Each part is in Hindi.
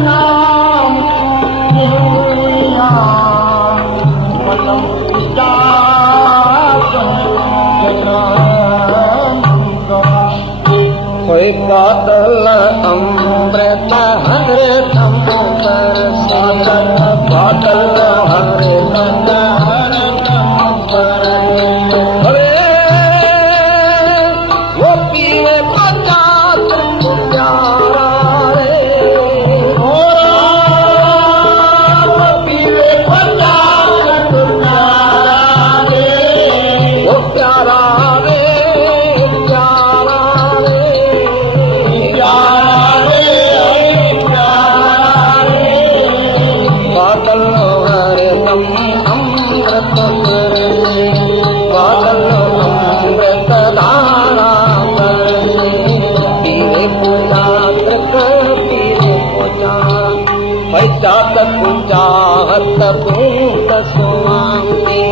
नाम कोई बादल अमृत हरे समुद्र सागर बादल हरे हरे समुद्र हरे वो पीवे पचास प्यारा रे वो पीवे पचास प्यारा रे वो प्यारा रे प्यारा रे प्यारा रे बादल हरे तम अमृत करे बादल अमृत धारा करे पीरे पूजा पीरे पूजा पैसा पूजा हत पूत सुमांगे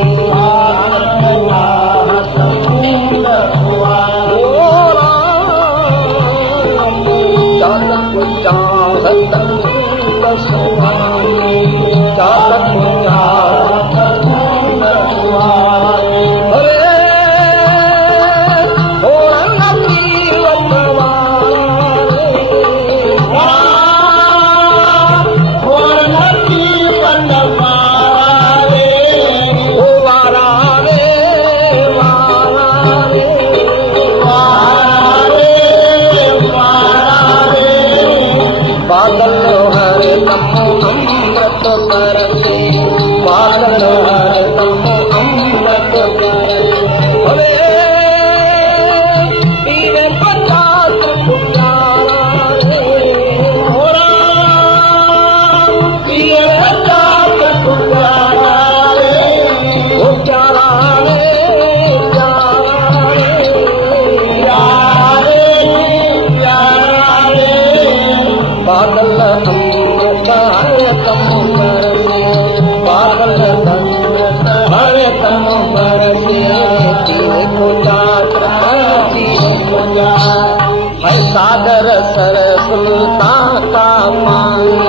सागर सरस्वता का पानी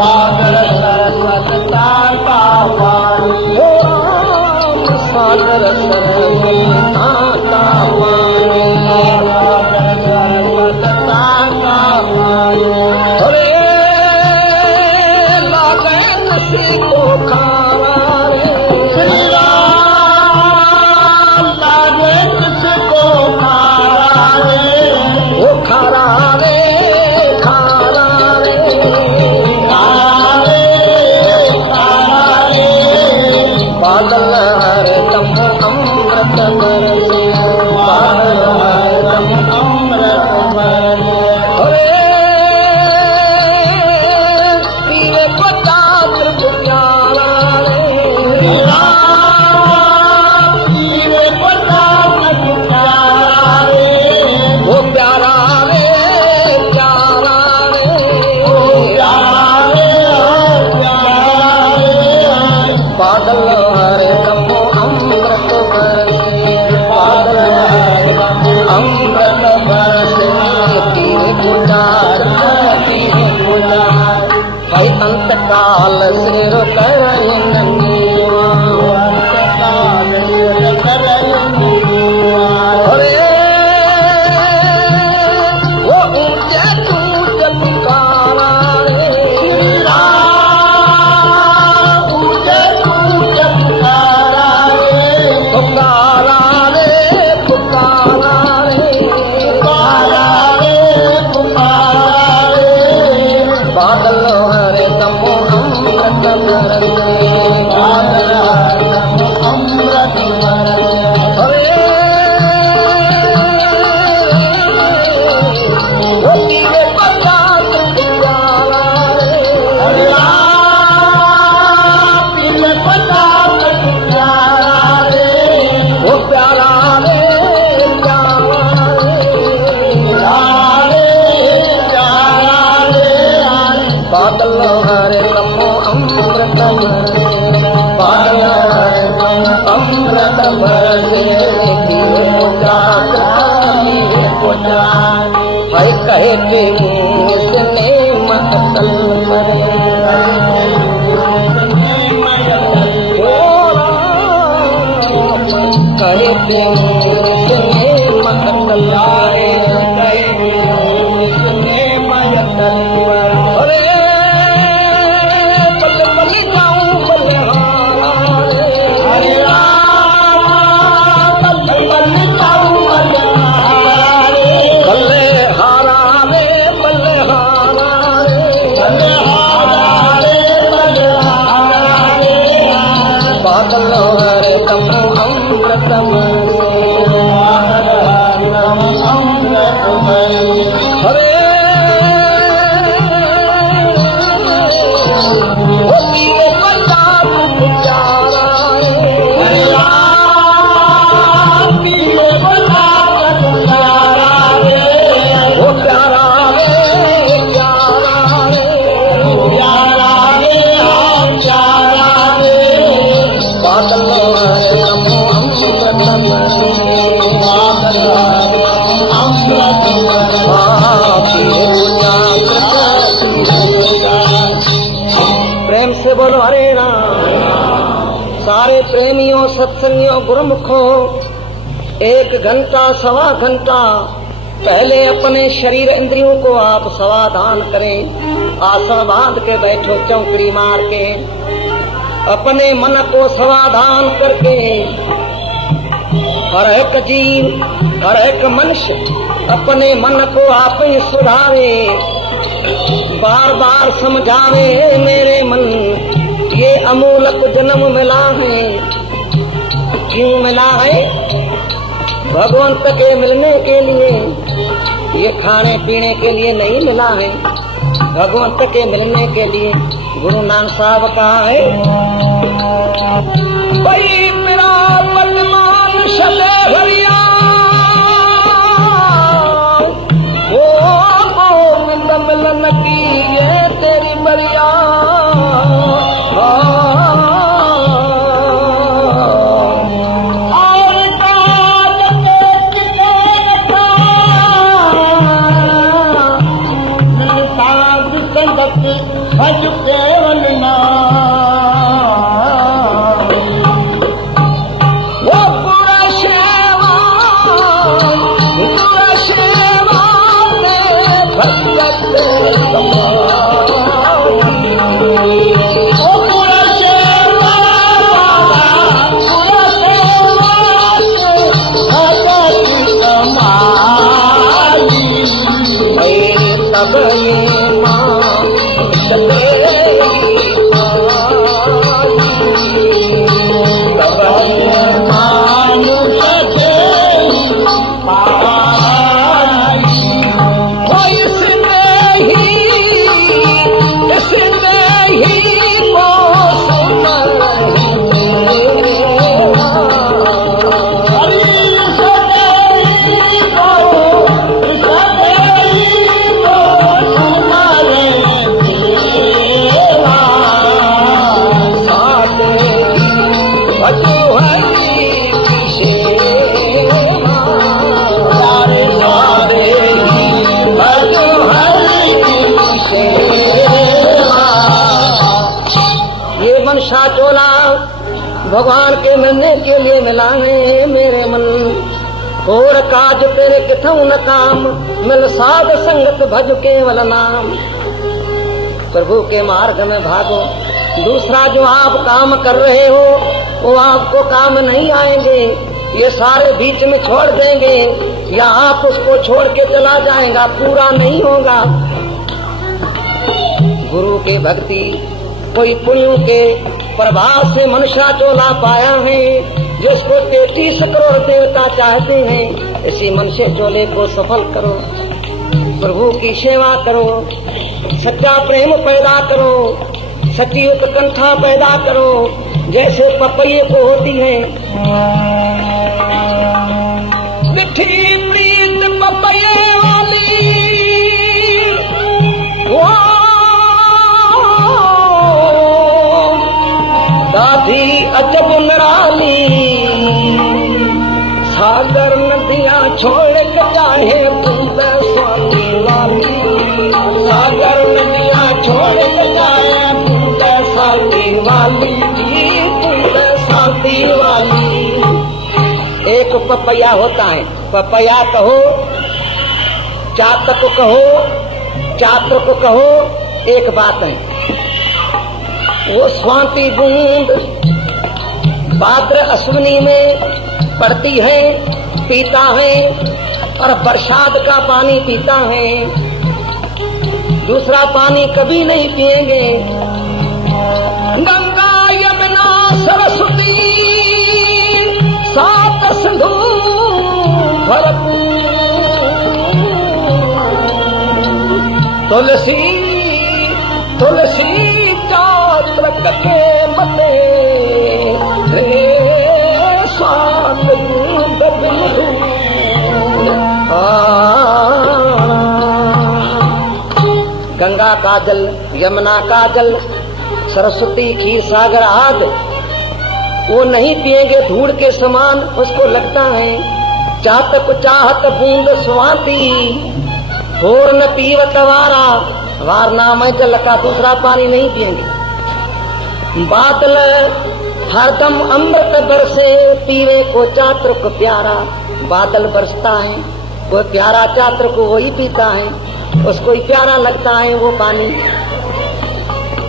सागर सरस्वता का पानी सागर सरस्वता का पानी सागर सरस्वता का पानी अरे लागे नशी को खाना रे श्री राम लागे नशी को खाना रे खारा रे खारा रे खारा रे खारा रे बादल हरे तम अमृत बरसे बादल हरे तम अमृत बरसे हरे पीरे पचास प्यारा रे पीरे पचास प्यारा रे वो प्यारा बादल हरे तम अमृत बरसे बादल हरे अमृत बरसे पीरे पूजा भाई अंत काल सिर अरे वो ऊंचे तूज पुकारा रे पुकारा रे पुकारा रे पुकारा रे पुकारा रे बादल हरे तम अमृत बरसे बादल हरे तम अमृत बरसे वो पीरे पचास प्यारा रे पीरे पचास प्यारा रे वो प्यारा रे प्यारा रे प्यारा रे बादल हरे तम अमृत बरसे बादल हरे तम अमृत बरसे पीरे पूजा भाई कहे प्रेमी ने मत से बोलो हरे राम। सारे प्रेमियों सत्संगियों गुरुमुखों, 1 घंटा 1.25 घंटा पहले अपने शरीर इंद्रियों को आप सावधान करें। आसन बांध के बैठो, चौकड़ी मार के अपने मन को सावधान करके हर एक जीव हर एक मनुष्य अपने मन को आप ही सुधारे, बार बार समझावे मेरे मन ये अमूलक जन्म मिला है। क्यों मिला है? भगवंत के मिलने के लिए, ये खाने पीने के लिए नहीं मिला है, भगवंत के मिलने के लिए। गुरु नानक साहब कहा है भाई मेरा बलमान चले भैया वो गोविंद मिलन की ये तेरी बरिया। भज केवल वो पूरा सेवा दे भगत भगवान के मिलने के लिए मिला है मेरे मन। और काज तेरे किथों न काम, मिल साध संगत भज केवल नाम। प्रभु के मार्ग में भागो। दूसरा जो आप काम कर रहे हो वो आपको काम नहीं आएंगे, ये सारे बीच में छोड़ देंगे या आप उसको छोड़ के चला जाएगा, पूरा नहीं होगा। गुरु के भक्ति कोई पुण्यों के प्रभाव से मनुष्य चोला पाया है, जिसको 33 करोड़ देवता चाहते हैं। इसी मनुष्य चोले को सफल करो, प्रभु की सेवा करो, सच्चा प्रेम पैदा करो, सच्ची उत्कंठा पैदा करो, जैसे पपैये को होती है। मिठी नींद पपैये वाली दादी अजब निराली, सागर नदियाँ छोड़ के जाए बूंद स्वामी वाली, सागर नदियाँ छोड़ के जाए बूंद स्वामी वाली, बूंद स्वामी वाली। एक पपैया होता है, पपैया कहो, चातक कहो, चातक कहो, एक बात है। वो स्वाति बूंद भाद्र अश्विनी में पड़ती है, पीता है, और बरसात का पानी पीता है, दूसरा पानी कभी नहीं पिएंगे। गंगा यमुना सरस्वती सात सिंधु भरपूर, तुलसी तुलसी कथे मते स्वाद गंगा का जल, यमुना का जल, सरस्वती क्षीर सागर आदि वो नहीं पिएंगे, धूड़ के समान उसको लगता है। चातक चाहत बूंद स्वाति, होर न पीवत वारा, वारना में जल का दूसरा पानी नहीं पिएंगे। बादल हरदम अमृत बरसे पीवे को चातुर्क प्यारा। बादल बरसता है वो प्यारा चातुर्क वही पीता है, उसको ही प्यारा लगता है वो पानी।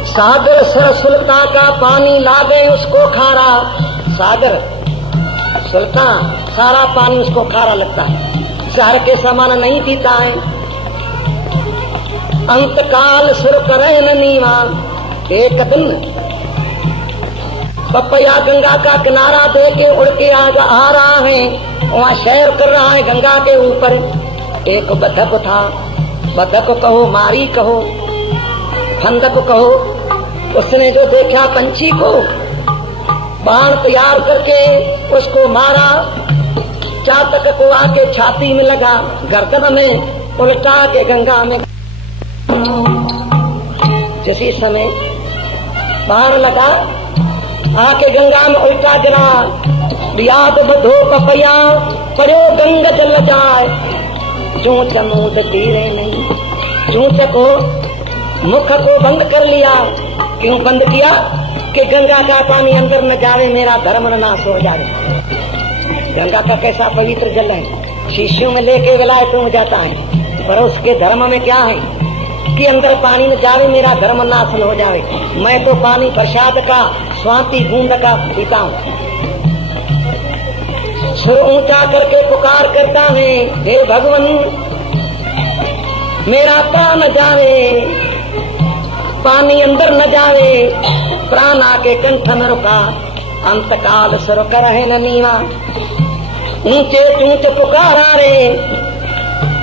सागर सरसुलता का पानी लागे उसको खारा। सागर सुलता सारा पानी उसको खारा लगता है, शहर के समान नहीं पीता है। अंतकाल सुर करे न नीवा। एक दिन पपैया गंगा का किनारा दे के उड़ के आ रहा है, वहाँ सैर कर रहा है गंगा के ऊपर। एक बतख था, बतख कहो मारी कहो फंदक कहो, उसने जो देखा पंछी को बाण तैयार करके उसको मारा। चातक को आके छाती में लगा, गर्दन में उल्टा के गंगा में। जिसी समय बाण लगा आके गंगा में उल्टा गिरा। याद बधो पपैया पड़ो गंगा जल जाए। चूच मुंह तीरे नहीं, चूच को मुख को बंद कर लिया। क्यों बंद किया? कि गंगा का पानी अंदर न जावे, मेरा धर्म न नाश हो जावे। गंगा का कैसा पवित्र जल है, शीशियों में लेके विलायत में जाता है, पर उसके धर्म में क्या है कि अंदर पानी न जावे, मेरा धर्म नाश न हो जावे। मैं तो पानी प्रसाद का स्वाति बूंद का पीता हूँ। सुर ऊंचा करके पुकार करता है, हे भगवान मेरा प्राण न जावे, पानी अंदर न जावे। प्राण आके कंठ में रुका, अंतकाल सुर कर है न नीवा। ऊंचे ऊंचे पुकारा रे,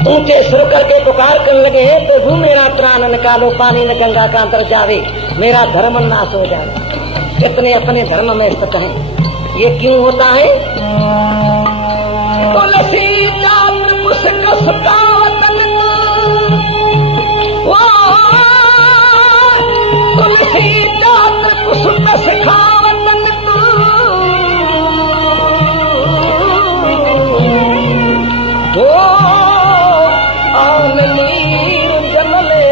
ऊंचे सुर करके पुकार करने लगे, हे प्रभु मेरा प्राण निकालो, पानी न गंगा का अंदर जावे, मेरा धर्म नाश हो जाए। कितने अपने धर्म में स्थित हैं। ये क्यों होता है? तुलसी जात मुस्क सुकावतन, तुलसी जात मुस्क सिखावतन, वो आन नीर जमले।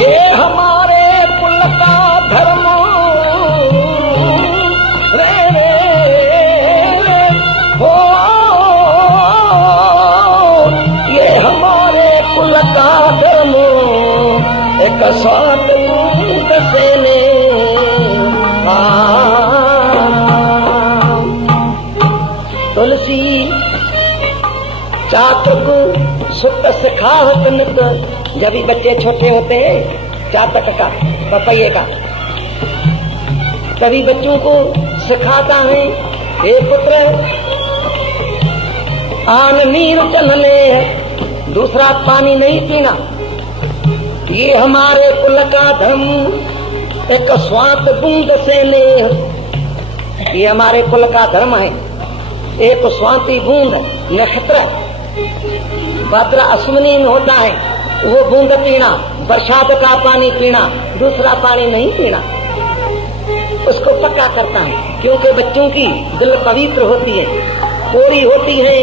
ये हमारे कुल का धर्म रे रे हो, ये हमारे कुल का धर्म एक साथ से ने। तुलसी चातक सुख सिखावत नित। जब भी बच्चे छोटे होते हैं चातक का पपैये का, तभी बच्चों को सिखाता है, हे पुत्र आन नीर चलने, दूसरा पानी नहीं पीना। ये हमारे कुल का धर्म एक स्वात बूंद से ले। ये हमारे कुल का धर्म है, एक स्वाति बूंद नक्षत्र भद्र अश्विनी में होता है वो बूंद पीना, बरसात का पानी पीना, दूसरा पानी नहीं पीना। उसको पक्का करता है, क्योंकि बच्चों की दिल पवित्र होती है, कोरी होती है।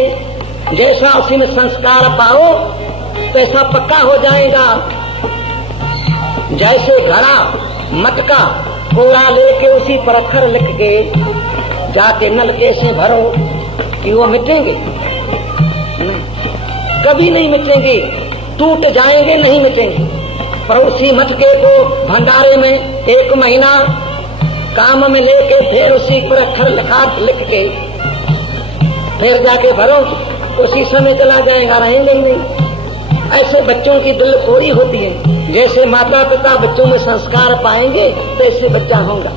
जैसा उसी में संस्कार पाओ तैसा पक्का हो जाएगा। जैसे घड़ा मटका कोरा लेके उसी पर अक्षर लिख के जाके नलके से भरो कि वो मिटेंगे? कभी नहीं मिटेंगे, टूट जाएंगे, नहीं मिटेंगे। पर उसी मटके को भंडारे में 1 महीना काम में लेके फिर उसी पर अक्षर लिख के फिर जाके भरो, उसी समय चला जाएगा, रहेंगे नहीं। ऐसे बच्चों की दिल कोरी होती है। जैसे माता पिता बच्चों में संस्कार पाएंगे तैसे बच्चा होगा।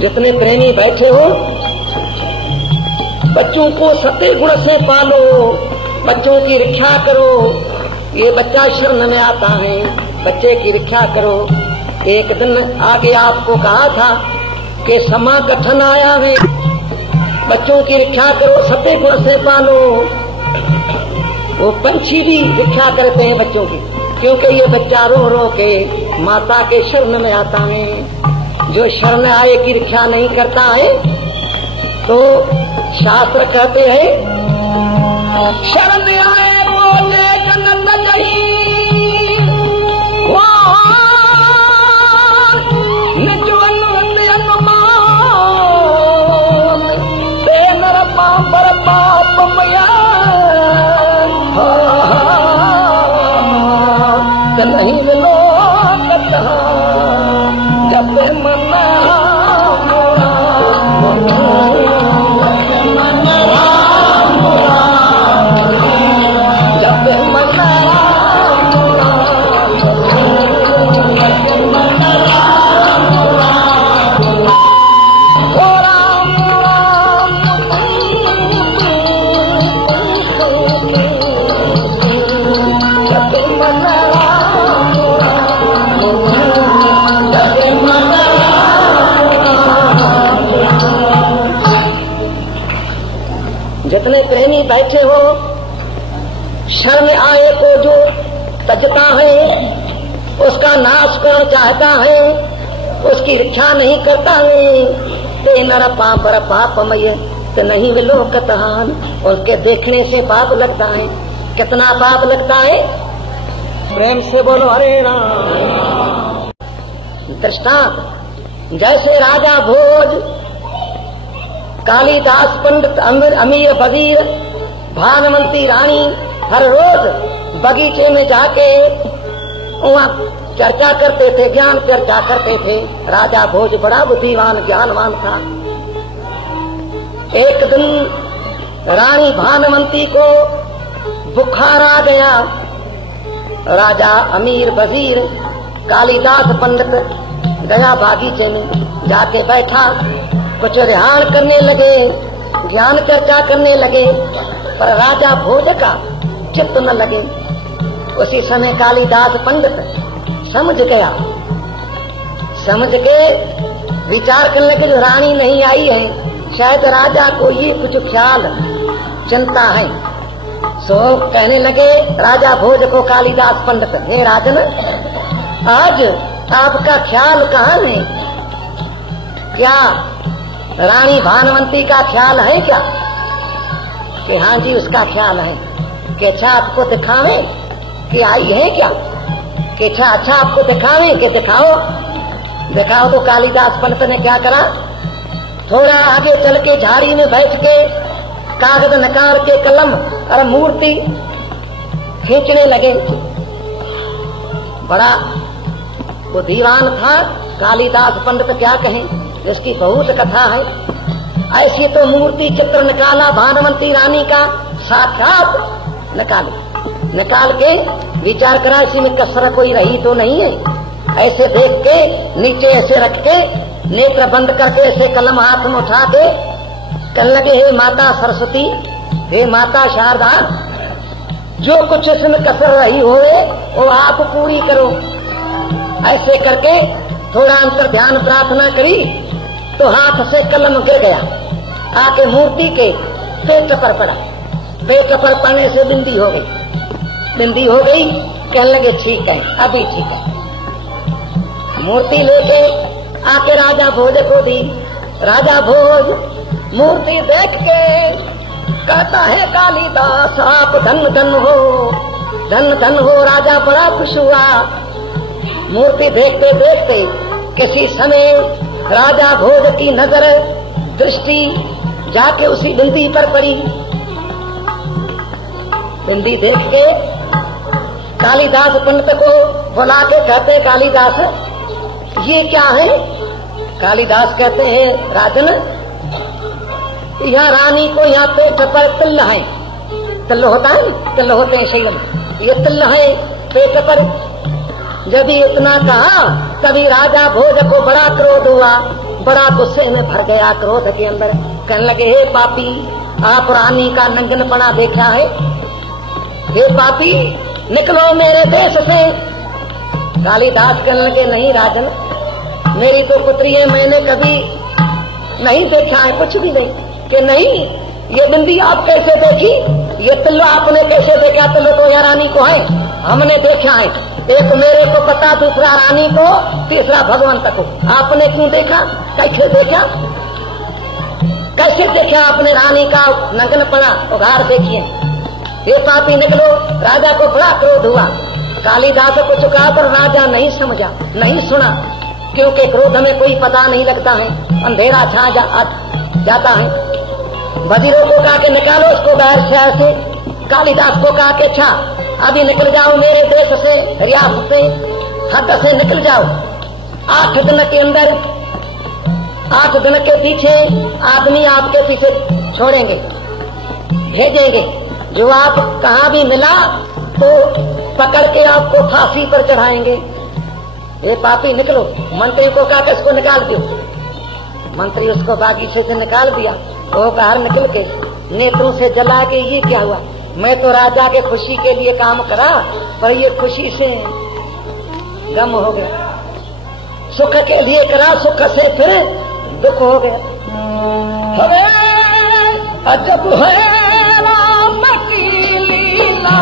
जितने प्रेमी बैठे हो, बच्चों को सत्य गुण से पालो, बच्चों की रक्षा करो। ये बच्चा शरण में आता है, बच्चे की रक्षा करो। एक दिन आगे आपको कहा था कि समा कथन आया है, बच्चों की रक्षा करो, सत्य गुण से पालो। वो पंछी भी रक्षा करते हैं बच्चों की, क्योंकि ये बच्चा रो रो के माता के शरण में आता है। जो शरण आए की रक्षा नहीं करता है तो शास्त्र कहते हैं शरण आए बोले जन्नत नहीं, शर्म आए को जो तजता है, उसका नाश करना चाहता है, उसकी इच्छा नहीं करता है। ते नर पाप पापमय ते नहीं विलो कतहान, उसके देखने से पाप लगता है। कितना पाप लगता है? प्रेम से बोलो हरे राम। दृष्टांत जैसे राजा भोज, कालिदास पंडित, अमीर फकीर, भानुमती रानी हर रोज बगीचे में जाके वहाँ चर्चा करते थे, ज्ञान चर्चा करते थे। राजा भोज बड़ा बुद्धिमान ज्ञानवान था। एक दिन रानी भानुमती को बुखार आ गया। राजा अमीर वजीर कालिदास पंडित गया बागीचे में, जाके बैठा, कुछ रिहान करने लगे, ज्ञान चर्चा करने लगे, पर राजा भोज का चित्त न लगे। उसी समय कालिदास पंडित समझ गया, समझ के विचार करने लगे जो रानी नहीं आई है, शायद राजा को ये कुछ ख्याल चिंता है। सो कहने लगे राजा भोज को कालिदास पंडित, हे राजन, आज आपका ख्याल कहाँ है? क्या रानी भानुमती का ख्याल है क्या? कि हाँ जी उसका ख्याल है। कि अच्छा आपको दिखावे कि आई है क्या? कि अच्छा आपको दिखावे कि दिखाओ। दिखाओ तो कालिदास पंडित ने क्या करा, थोड़ा आगे चल के झाड़ी में बैठ के कागज निकाल के कलम और मूर्ति खींचने लगे। बड़ा बुद्धिमान था कालिदास पंडित, क्या कहें, इसकी बहुत कथा है। ऐसी तो मूर्ति चित्र निकाला भानुमती रानी का, साक्षात निकाल के विचार करा इसी में कसर कोई रही तो नहीं है। ऐसे देख के नीचे ऐसे रख के नेत्र बंद करके ऐसे कलम हाथ में उठा के कहने लगे, हे माता सरस्वती, हे माता शारदा, जो कुछ इसमें कसर रही हो वो आप पूरी करो। ऐसे करके थोड़ा अंतर ध्यान प्रार्थना करी तो हाथ से कलम गिर गया, आके मूर्ति के पेट पर पड़ा। पेट पर पड़ने से बिंदी हो गई। कहने लगे ठीक है, अभी ठीक है। मूर्ति लेके आके राजा भोज को दी। राजा भोज मूर्ति देख के कहता है, कालिदास आप धन धन हो। राजा बड़ा खुश हुआ। मूर्ति देखते देखते किसी समय राजा भोज की नजर दृष्टि जाके उसी बिंदी पर पड़ी। बिंदी देख के कालिदास पंडित को बुला के कहते, कालिदास ये क्या है? कालिदास कहते हैं, राजन, यहाँ रानी को यहाँ पेट पर तिल है। तिल होता है, तिल होते हैं शैल, ये तिल है पेट पर। जब इतना कहा तभी राजा भोज को बड़ा क्रोध हुआ, बड़ा गुस्से में भर गया क्रोध के अंदर। कहने लगे, हे पापी, आप रानी का नंगनपना देखा है? हे पापी, निकलो मेरे देश से। कालिदास कहने लगे, नहीं राजन, मेरी तो पुत्री है, मैंने कभी नहीं देखा है, कुछ भी नहीं। कि नहीं, ये बिंदी आप कैसे देखी? ये तिल्लो आपने कैसे देखा? तिल्लो तो यहाँ रानी को है, हमने देखा है। एक मेरे को पता, दूसरा रानी को, तीसरा भगवंत को। आपने क्यों देखा? कैसे देखा? कैसे देखा आपने रानी का नग्न पड़ा? उघार देखिए। ये पापी निकलो। राजा को बड़ा क्रोध हुआ। कालिदास को चुका पर राजा नहीं समझा, नहीं सुना, क्योंकि क्रोध में कोई पता नहीं लगता है, अंधेरा छा जाता है। वजीरों को कहा के निकालो उसको बाहर से। ऐसे कालिदास को कहा के अच्छा अभी निकल जाओ मेरे देश से, रियासत से, हद से निकल जाओ। 8 दिन के अंदर, 8 दिन के पीछे आदमी आपके पीछे छोड़ेंगे, भेजेंगे। जो आप कहाँ भी मिला तो पकड़ के आपको फांसी पर चढ़ाएंगे। ये पापी निकलो। मंत्री को कहा इसको निकाल दो। मंत्री उसको बागीचे से निकाल दिया। वो बाहर निकल के नेत्रों से जला के, ये क्या हुआ? मैं तो राजा के खुशी के लिए काम करा, पर ये खुशी से गम हो गया। सुख के लिए करा, सुख से फिर दुख हो गया। अरे अजब है राम की लीला।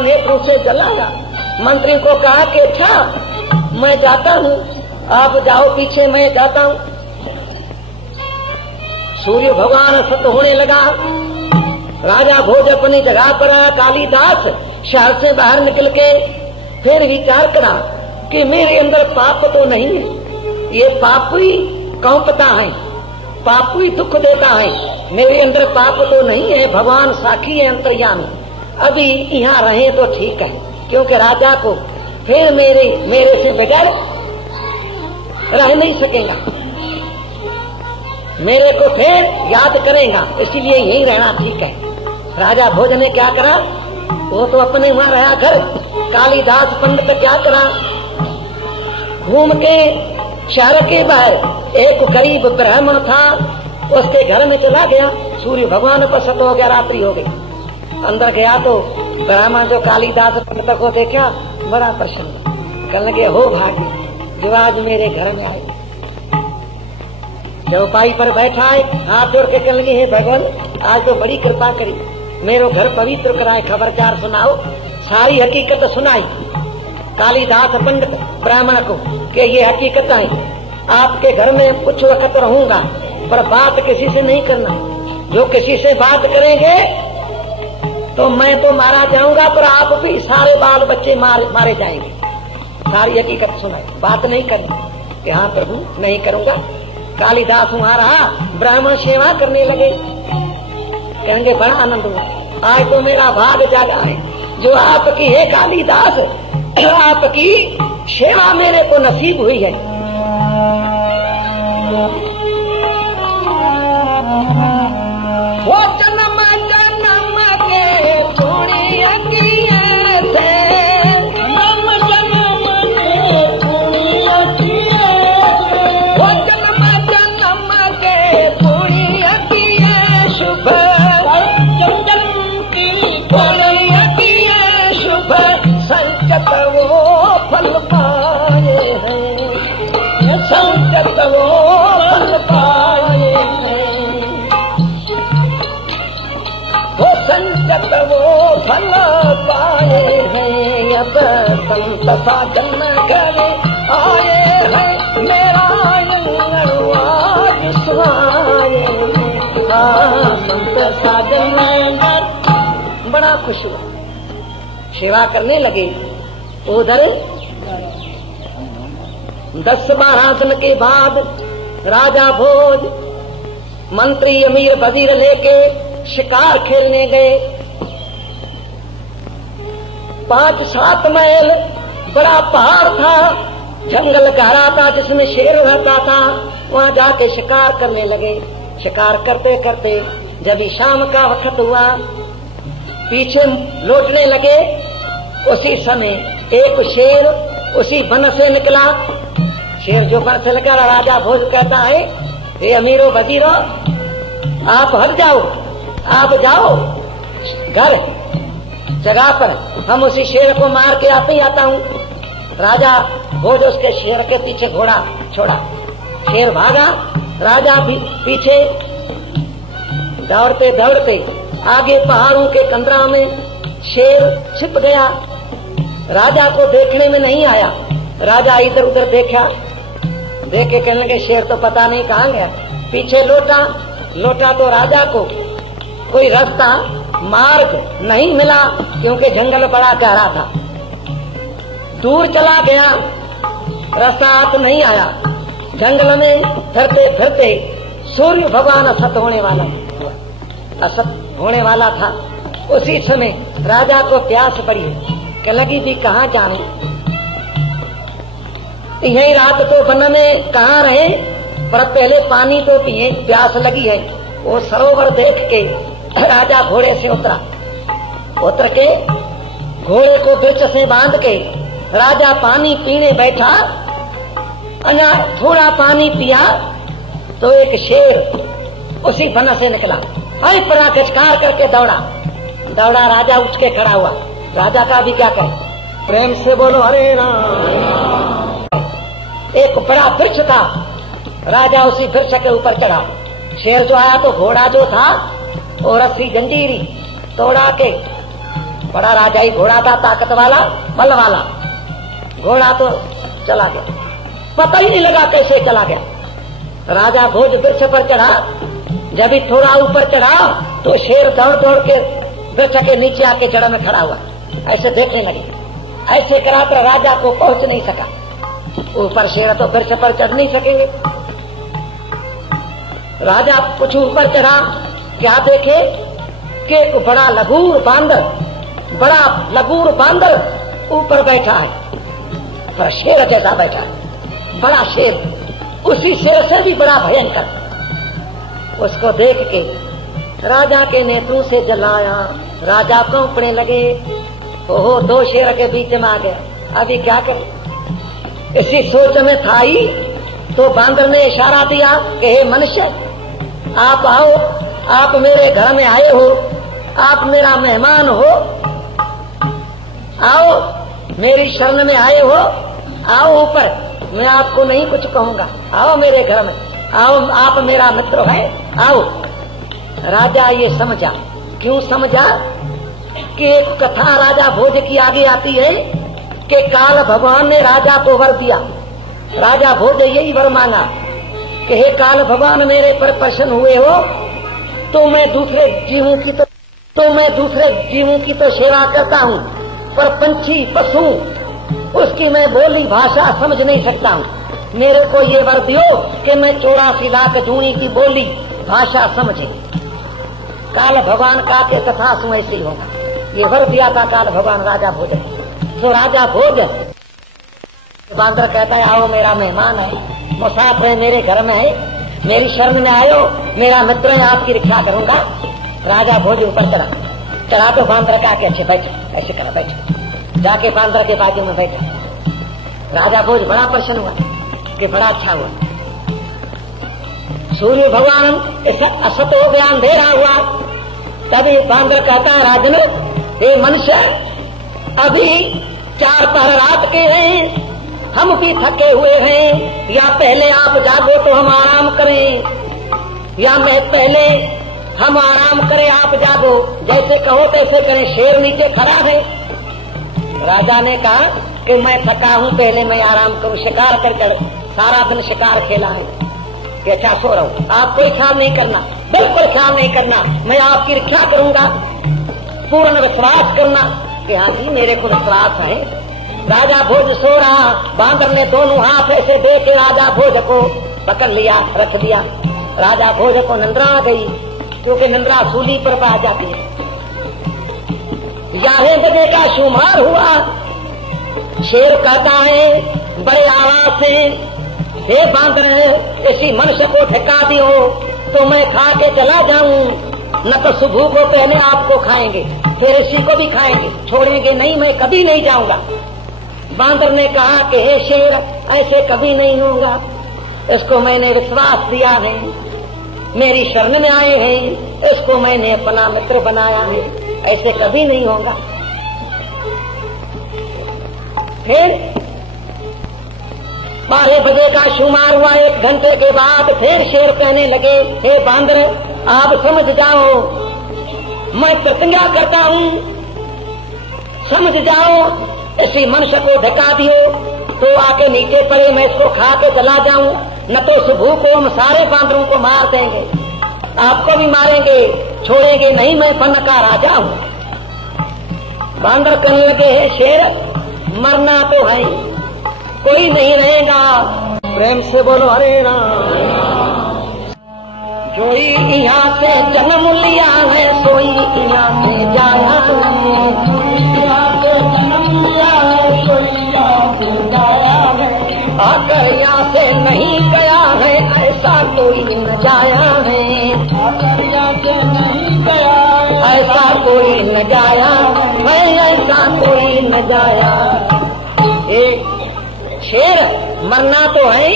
नेत्रों से जलाया। मंत्री को कहा कि अच्छा मैं जाता हूँ, आप जाओ पीछे, मैं जाता हूँ। सूर्य भगवान सत होने लगा। राजा भोज अपनी जगह पर आया। कालिदास शहर से बाहर निकल के फिर विचार करा कि मेरे अंदर पाप तो नहीं है, ये पाप ही कौंपता है, पाप ही दुख देता है, मेरे अंदर पाप तो नहीं है। भगवान साक्षी है, अंतर्यामी। अभी यहाँ रहे तो ठीक है, क्योंकि राजा को फिर मेरे से बगैर रह नहीं सकेगा, मेरे को फिर याद करेगा, इसलिए यहीं रहना ठीक है। राजा भोज ने क्या करा, वो तो अपने वहाँ रहा घर। कालिदास पंडित क्या करा, घूम के शहर के बाहर एक गरीब ब्राह्मण था, उसके घर में चला गया। सूर्य भगवान पर सत हो गया, रात्रि हो गई। अंदर गया तो ब्राह्मण जो कालिदास पंडित को देखा बड़ा प्रसन्न, कहने लगे हो भाग्य जो आज मेरे घर में आए। चौपाई पर बैठा है, हाथ जोड़ के कहने लगे हे भगवान आज तो बड़ी कृपा करी, मेरो घर पवित्र कराए, खबरदार सुनाओ। सारी हकीकत सुनाई कालिदास पंडित ब्राह्मण को कि ये हकीकत है, आपके घर में कुछ वक्त रहूंगा, पर बात किसी से नहीं करना। जो किसी से बात करेंगे तो मैं तो मारा जाऊंगा, पर आप भी सारे बाल बच्चे मारे जाएंगे। सारी हकीकत सुनाई, बात नहीं करनी कि हाँ प्रभु नहीं करूंगा। कालिदास वहाँ रहा, ब्राह्मण सेवा करने लगे। कहेंगे बड़ा आनंद हुआ, आज तो मेरा भाग जागा है जो आपकी है कालिदास, आपकी सेवा मेरे को नसीब हुई है। वो जन्म जन्म के पुण्य किए थे, जन्म जन्म के पुण्य किए, वो जन्म जन्म के पुण्य किए शुभ, जन्म की पुण्य किए शुभ, संकट वो फल पाए हैं, संकट वो फल पाए हैं, वो संकट वो फल पाए हैं। अब संत साधन करे आए हैं, मेरा आज सुहाए, संत साधन बड़ा खुश हुआ, सेवा करने लगे। उधर 10-12 दिन के बाद राजा भोज मंत्री अमीर वजीर लेके शिकार खेलने गए। 5-7 मील बड़ा पहाड़ था, जंगल गहरा था जिसमें शेर रहता था, वहाँ जाके शिकार करने लगे। शिकार करते करते जब शाम का वक्त हुआ, पीछे लौटने लगे, उसी समय एक शेर उसी वन से निकला। शेर जो वन से निकला, राजा भोज कहता है ये अमीरों वजीरों आप हट जाओ, आप जाओ घर जगह पर, हम उसी शेर को मार के आप ही आता हूँ। राजा भोज उसके शेर के पीछे घोड़ा छोड़ा, शेर भागा, राजा भी पीछे दौड़ते दौड़ते आगे पहाड़ों के कंदरा में शेर छिप गया। राजा को देखने में नहीं आया। राजा इधर उधर देखा, देखे कहने लगे शेर तो पता नहीं कहाँ गया। पीछे लौटा तो राजा को कोई रास्ता मार्ग नहीं मिला, क्योंकि जंगल बड़ा गहरा था। दूर चला गया, रास्ता हाथ नहीं आया। जंगल में फिरते फिरते सूर्य भगवान असत होने वाला था। उसी समय राजा को प्यास पड़ी, क्या लगी भी कहाँ जाने, यही रात तो वन में कहाँ रहे, पर पहले पानी तो पिए, प्यास लगी है। वो सरोवर देख के राजा घोड़े से उतर के घोड़े को बिच से बांध के राजा पानी पीने बैठा। अन्य थोड़ा पानी पिया तो एक शेर उसी वन से निकला, हरी परा खचकार करके दौड़ा। राजा उठ के खड़ा हुआ। राजा का भी क्या कर, प्रेम से बोलो हरे राम। एक बड़ा वृक्ष था, राजा उसी वृक्ष के ऊपर चढ़ा। शेर जो आया तो घोड़ा जो था वो रस्सी जंजीरी तोड़ा के बड़ा राजा ही घोड़ा था, ताकत वाला, बल वाला। घोड़ा तो चला गया, पता ही नहीं लगा कैसे चला गया। राजा भोज वृक्ष पर चढ़ा, जब ही थोड़ा ऊपर चढ़ा तो शेर दौड़ दौड़ के वृक्ष के नीचे आके जड़ में खड़ा हुआ, ऐसे देखने लगे। ऐसे करा तो राजा को पहुंच नहीं सका। ऊपर शेर तो वृक्ष पर चढ़ नहीं सकेंगे। राजा कुछ ऊपर चढ़ा, क्या देखे कि बड़ा लगूर बांदर ऊपर बैठा है, पर शेर जैसा बैठा है, बड़ा शेर, उसी शेर से भी बड़ा भयंकर। उसको देख के राजा के नेत्रों से जलाया, राजा कांपने लगे। ओहो, दो शेर के बीच में आ गया, अभी क्या करे। इसी सोच में था ही तो बांदर ने इशारा दिया कि हे मनुष्य, आप आओ, आप मेरे घर में आए हो, आप मेरा मेहमान हो, आओ, मेरी शरण में आए हो, आओ ऊपर, मैं आपको नहीं कुछ कहूँगा, आओ मेरे घर में, आओ, आप मेरा मित्र है, आओ। राजा ये समझा, क्यों समझा कि एक कथा राजा भोज की आगे आती है कि काल भगवान ने राजा को वर दिया। राजा भोज यही वर मांगा कि हे काल भगवान, मेरे पर प्रसन्न हुए हो तो मैं दूसरे जीवों की तो सेवा करता हूँ, पर पंछी पशु उसकी मैं बोली भाषा समझ नहीं सकता हूँ। मेरे को ये वर दियो कि मैं 84 लाख जूनी की बोली भाषा समझे। काल भगवान का के कथा सुन ऐसे ही होगा। ये वर दिया था काल भगवान राजा भोज। तो राजा भोज बांदर कहता है, आओ, मेरा मेहमान है, मुसाफिर है, मेरे घर में है, मेरी शरण में आयो, मेरा मित्र है, आपकी रक्षा करूंगा। राजा भोज ऊपर चढ़ा तो बांदर का के अच्छे बैठे, ऐसे करा बैठे, जाके बांदर के बाजू में बैठा। राजा भोज बड़ा प्रसन्न हुआ कि बड़ा अच्छा हुआ। सूर्य भगवान असत हो गया, अंधेरा हुआ, तभी बांदर कहता है, राजन, हे मनुष्य, अभी 4 पहर रात के हैं, हम भी थके हुए हैं, या पहले आप जागो तो हम आराम करें, या मैं पहले हम आराम करें, आप जागो, जैसे कहो तैसे करें। शेर नीचे खड़ा है। राजा ने कहा कि मैं थका हूँ, पहले मैं आराम करूँ, शिकार कर सारा दिन शिकार खेला है कि अच्छा सो रहा हूँ। आप कोई ख्याल नहीं करना, बिल्कुल ख्याल नहीं करना, मैं आपकी रक्षा करूंगा, पूर्ण विश्वास करना कि हाँ जी मेरे को विश्वास है। राजा भोज सो रहा, बांदर ने दोनों हाथ ऐसे दे के राजा भोज को पकड़ लिया, रख दिया। राजा भोज को निंद्रा आ गई, क्योंकि निंद्रा सूली पर आ जाती है। 11 बजे का शुमार हुआ। शेर कहता है बड़े आवाज से, हे बांदर, इसी मनुष्य को ठिका दियो तो मैं खा के चला जाऊं, न तो सुबह को पहले आपको खाएंगे, फिर इसी को भी खाएंगे, छोड़ेंगे नहीं, मैं कभी नहीं जाऊंगा। बांदर ने कहा कि हे शेर, ऐसे कभी नहीं होगा, इसको मैंने विश्वास दिया है, मेरी शरण में आए हैं, इसको मैंने अपना मित्र बनाया है, ऐसे कभी नहीं होगा। फिर 12 बजे का शुमार हुआ। 1 घंटे के बाद फिर शेर कहने लगे, हे बांदर, आप समझ जाओ, मैं प्रतिज्ञा करता हूँ, समझ जाओ, इसी मनुष्य को ढका दियो तो आके नीचे पड़े, मैं इसको खा के चला जाऊं, न तो सुबह को हम सारे बांदरों को मार देंगे, आपको भी मारेंगे, छोड़ेंगे नहीं, मैं वन का राजा हूँ। बांदर कहने लगे, हे शेर, मरना तो है, कोई नहीं रहेगा, प्रेम से बोलो हरे राम। जो यहाँ से जन्म लिया है, सोई यहाँ से जाया है, यहाँ से जन्म लिया है, सोई यहाँ से जाया है, आकर यहाँ से नहीं गया है, ऐसा कोई न जाया है, आकर यहाँ से नहीं गया है, ऐसा कोई न जाया है, ऐसा कोई न जाया। शेर, मरना तो है,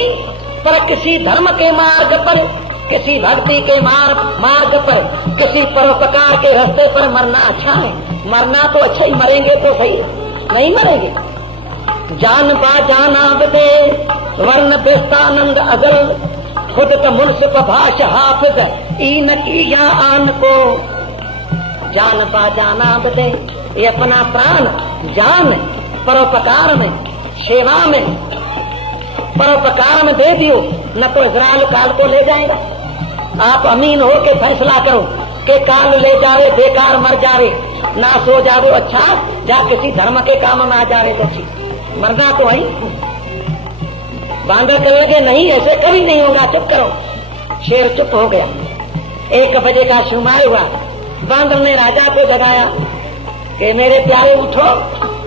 पर किसी धर्म के मार्ग पर, किसी भक्ति के मार्ग पर, किसी परोपकार के रास्ते पर मरना अच्छा है। मरना तो अच्छा ही, मरेंगे तो सही, नहीं मरेंगे। जान बा जाना बदे वर्ण बेस्तानंद अगल, खुद का मुनसिफ भाष हाफिज ईन किया आन को। जान बा जाना बदे ये अपना प्राण जान परोपकार में, सेवा में, परोपकार में दे दियो, न तो इजराइल काल को ले जाएगा। आप अमीन हो के फैसला करो कि काल ले जावे, बेकार मर जावे, नाश हो जावे, अच्छा जा किसी धर्म के काम में आ जावे तो ठीक, मरना तो है। बांदर कर लगे नहीं, ऐसे कभी नहीं होगा, चुप करो। शेर चुप हो गया। 1 बजे का शुमार हुआ। बांदर ने राजा को जगाया कि मेरे प्यारे उठो।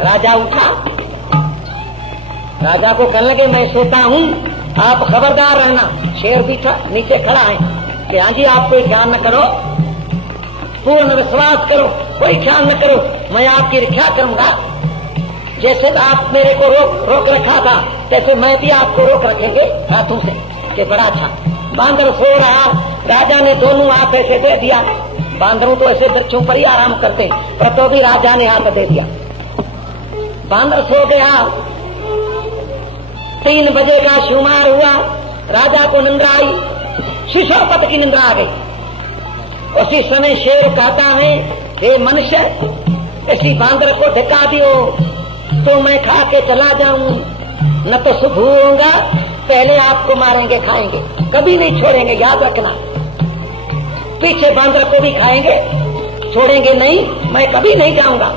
राजा उठा। राजा को कहने लगे मैं सोता हूँ, आप खबरदार रहना। शेर भी नीचे खड़ा है कि हाँ जी आप कोई ख्याल न करो, पूर्ण विश्वास करो, कोई ख्याल न करो, मैं आपकी रक्षा करूंगा। जैसे आप मेरे को रोक रखा था तैसे मैं भी आपको रोक रखेंगे हाथों से। कि बड़ा अच्छा। बांदर सो रहा, राजा ने दोनों हाथ ऐसे दे दिया। बांदरों तो ऐसे वृक्षों पर ही आराम करते, पर तो भी राजा ने हाथ दे दिया। बांदर सो गया। 3 बजे का शुमार हुआ। राजा को निंद्रा आई, शिशोपत की निंद्रा आ गई। उसी समय शेर कहता है हे मनुष्य, इसी बांदर को ढका दियो तो मैं खा के चला जाऊं, न तो सुख होगा। पहले आपको मारेंगे, खाएंगे, कभी नहीं छोड़ेंगे, याद रखना। पीछे बांदर को भी खाएंगे, छोड़ेंगे नहीं, मैं कभी नहीं जाऊंगा।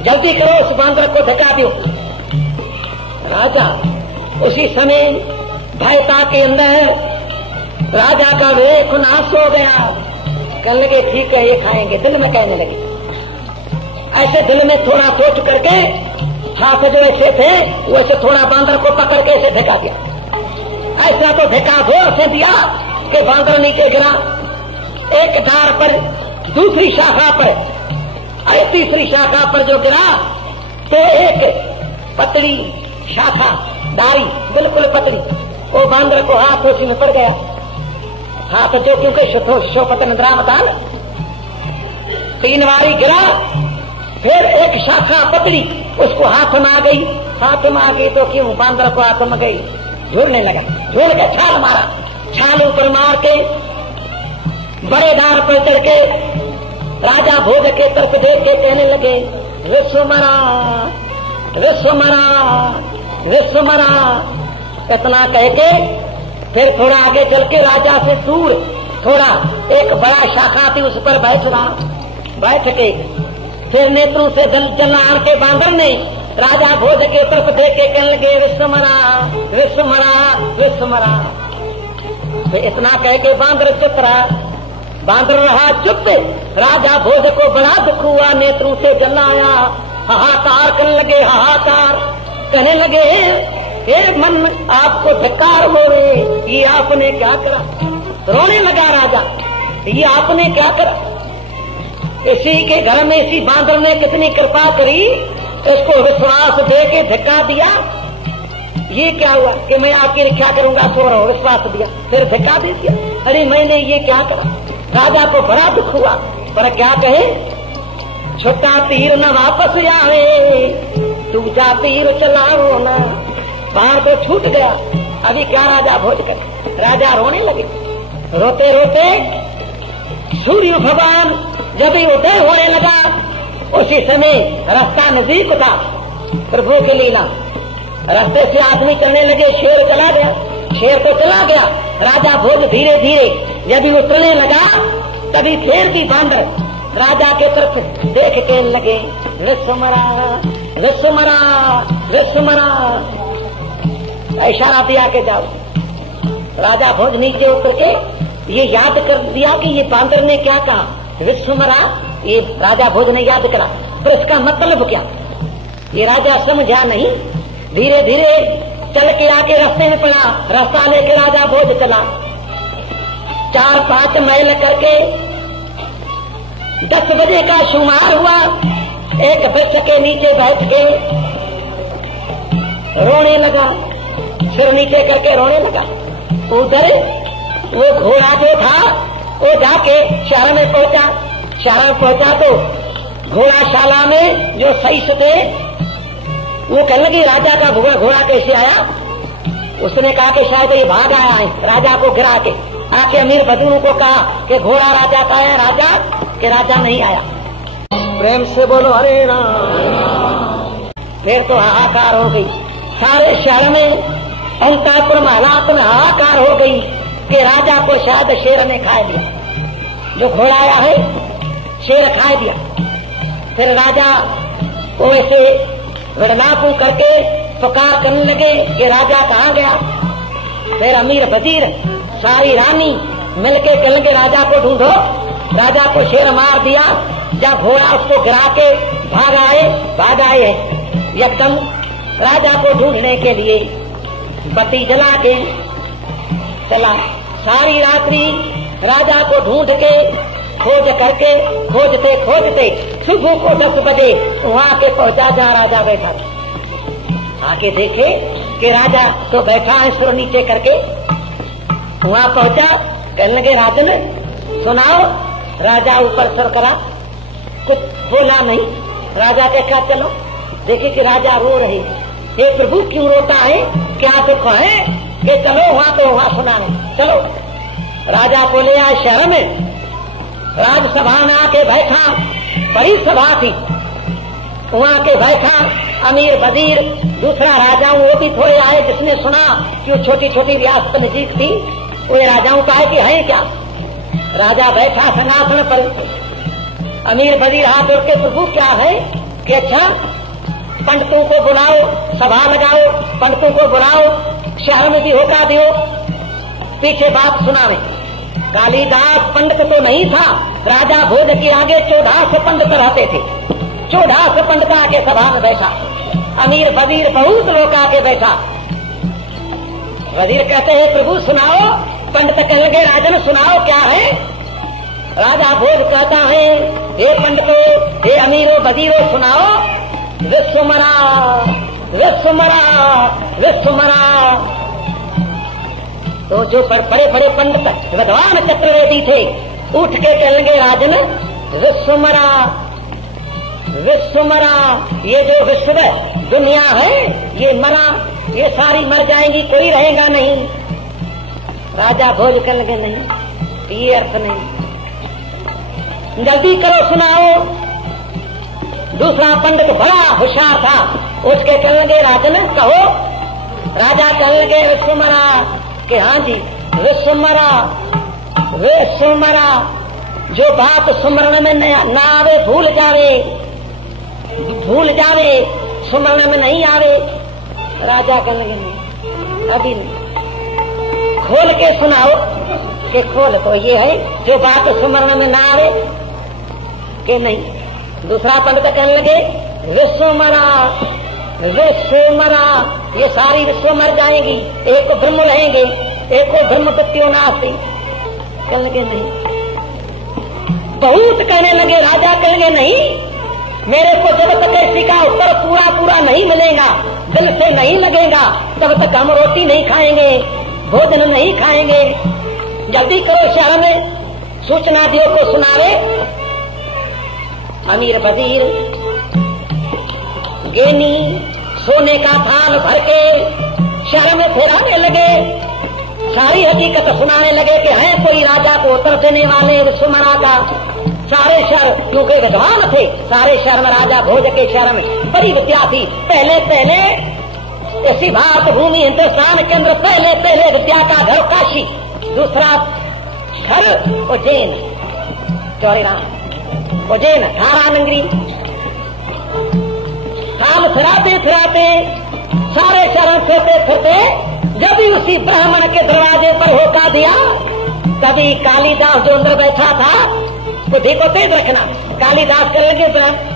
जल्दी करो, उस बांदर को ढका दो। राजा उसी समय भयता के अंदर राजा का वेख नाश हो गया। कहने लगे ठीक है ये खाएंगे, दिल में कहने लगे। ऐसे दिल में थोड़ा सोच करके हाथ जो ऐसे थे वैसे थोड़ा बांदर को पकड़ के ऐसे ढका दिया। ऐसा तो ढका जोर से दिया कि बांदर नीचे गिरा। एक डार पर, दूसरी शाखा पर, और तीसरी शाखा पर जो गिरा तो एक पतली शाखा, डारी बिल्कुल पतली, वो बांदर को हाथ उसी में पड़ गया। हाथ जो क्योंकि शिशोपत निद्रा में था, 3 बारी गिरा। फिर एक शाखा पतली उसको हाथ में आ गई। हाथ में आ गई तो क्यों, बांदर को हाथ में गई, झूलने लगा। झूल के छाल मारा, छाल ऊपर मार के बड़े डार पर चढ़ के राजा भोज के तरफ देख के कहने लगे विश्वमरा विश्वमरा विश्वमरा। इतना कह के फिर थोड़ा आगे चल के राजा से दूर थोड़ा एक बड़ा शाखा थी, उस पर बैठ के फिर नेत्रों से जल आर के बांदर ने राजा भोज के तरफ देख के कहने लगे विश्वमरा विश्वमरा विश्वमरा। तो इतना कह के बांदर चुप रहा। बांदर रहा चुप। राजा भोज को बड़ा दुख हुआ, नेत्रों से जल आया, हाहाकार करने लगे, हाहाकार कहने लगे हे मन आपको धिक्कार हो रहे, ये आपने क्या करा। रोने लगा राजा, ये आपने क्या करा। इसी के घर में इसी बांदर ने कितनी कृपा करी, इसको विश्वास दे के धक्का दिया। ये क्या हुआ कि मैं आपकी रक्षा करूंगा, सो रहा हूँ, विश्वास दिया, फिर धक्का दे दिया। अरे मैंने ये क्या करा। राजा को बड़ा दुख हुआ, पर क्या कहे, छुट्टा तीर न वापस आवे, टूटा तीर चलाओ न। बाहर तो छूट गया, अभी क्या राजा भोज कर। राजा रोने लगे। रोते रोते सूर्य भगवान जब ही उदय होने लगा, उसी समय रास्ता नजदीक था। प्रभु की लीला, रास्ते से आदमी चलने लगे, शेर चला गया। शेर तो चला गया, राजा भोज धीरे धीरे जब ही उतरने लगा, तभी फिर भी बांदर राजा के तरफ देख के लगे विश्वमरा विश्वमरा विश्वमरा। इशारा दिया के जाओ। राजा भोज नीचे उतर के ये याद कर दिया कि ये बांदर ने क्या कहा, विश्वमरा। ये राजा भोज ने याद करा, तो इसका मतलब क्या, ये राजा समझा नहीं। धीरे धीरे चल के आके रास्ते में पड़ा, रास्ता लेके राजा भोज चला। 4-5 मील करके 10 बजे का शुमार हुआ। एक वृक्ष के नीचे बैठ के रोने लगा, सिर नीचे करके रोने लगा। उधर वो घोड़ा जो था वो जाके शहर में पहुंचा। शहर में पहुंचा तो घोड़ाशाला में जो सही थे वो कहने लगी राजा का घोड़ा कैसे आया। उसने कहा कि शायद ये भाग आया है, राजा को गिरा के। आके अमीर बजूरों को कहा कि घोड़ा राजा का है। राजा के राजा नहीं आया। प्रेम से बोलो हरे राम। फिर तो हाहाकार हो गई, सारे शहर में अंतापुर महलात में हाहाकार हो गई कि राजा को शायद शेर ने खा दिया, जो घोड़ा आया है शेर खा दिया। फिर राजा को ऐसे रड़नापू करके पुकार करने लगे कि राजा कहाँ गया। फिर अमीर वजीर सारी रानी मिलके चलेंगे राजा को ढूंढो, राजा को शेर मार दिया। जब घोड़ा उसको गिरा के भाग आए एकदम राजा को ढूंढने के लिए बत्ती जला के चला। सारी रात्रि राजा को ढूंढ के खोज करके खोजते सुबह को 10 बजे वहाँ के पहुँचा जहाँ राजा बैठा था। आके देखे कि राजा तो बैठा है सिर नीचे करके। वहाँ पहुँचा, कहने लगे राजन सुनाओ। राजा ऊपर सर करा, कुछ बोला नहीं। राजा देखा, चलो देखे कि राजा रो रहे। हे प्रभु क्यों रोता है, क्या दुख है? कि चलो वहाँ तो वहाँ सुनाओ। चलो राजा को ले आए शहर में, राजसभा में आके बैठा, बड़ी सभा थी। वहाँ के बैठा अमीर वजीर, दूसरा राजा वो भी थोड़े आए, जिसने सुना कि वो छोटी छोटी रियासत में जीत थी, वो राजाओं का है कि है क्या। राजा बैठा सिंहासन पर, अमीर वजीर हाथ जोड़ के प्रभु क्या है कि अच्छा पंडितों को बुलाओ, सभा लगाओ, पंडितों को बुलाओ, शहर में भी होता दियो, पीछे बात सुनावे। कालिदास पंडित तो नहीं था, राजा भोज के आगे 14 पंडित रहते थे। 14 पंडित आके सभा में बैठा, अमीर वजीर बहुत लोग आके बैठा। वजीर कहते हैं प्रभु सुनाओ। पंडित कहने लगे राजन सुनाओ क्या है। राजा भोज कहता है हे पंडितो, हे अमीरो वजीरो सुनाओ। विश्वमरा विश्वमरा विश्वमरा। तो जो बड़े बड़े पंडित विद्वान चक्रवर्ती थे उठ के कहने राजन विश्वमरा विश्वमरा। ये जो विश्व दुनिया है ये मरा, ये सारी मर जाएंगी, कोई रहेगा नहीं। राजा भोज कर लगे नहीं, ये अर्थ नहीं, जल्दी करो सुनाओ। दूसरा पंडित बड़ा होशियार था, उसके कहने लगे राजन कहो। राजा कहने लगे विश्वमरा कि हाँ जी विश्वमरा विश्वमरा। जो बात सुमरण में न आवे भूल जावे, सुमरण में नहीं आवे। राजा कहने लगे नहीं, अभी नहीं, खोल के सुनाओ। कि खोल तो ये है जो बात सुमरण में ना आवे कि नहीं। दूसरा पंडित कहने लगे विश्वमरा विश्वमरा। ये सारी विश्व मर जाएंगी, एक को ब्रह्म रहेंगे, एक को ब्रह्म पत्तियों नास्ती। कहने लगे नहीं, बहुत कहने लगे। राजा कहने नहीं, मेरे को जब तक इसी का उत्तर पूरा नहीं मिलेगा, दिल से नहीं लगेगा, तब तक हम रोटी नहीं खाएंगे, भोजन नहीं खाएंगे। जल्दी करो शहर में सूचना दियो को सुनावे। अमीर वजीर गेनी सोने का थाल भर के शहर में फिराने लगे, सारी हकीकत सुनाने लगे कि है कोई राजा को उत्तर देने वाले विश्वमरा का। सारे शहर क्योंकि विद्वान थे, सारे शहर में राजा भोज के शहर में बड़ी विद्या थी। पहले इसी भारत भूमि हिंदुस्तान के अंदर पहले विद्या का घर काशी, दूसरा घर उज्जैन, चौरीराम उज्जैन धारानगरी। साल फिराते सारे शहर फिरते जब भी उसी ब्राह्मण के दरवाजे पर होका दिया, तभी कालिदास जो अंदर बैठा था, बुद्धि को तेज रखना। कालिदास कर लगे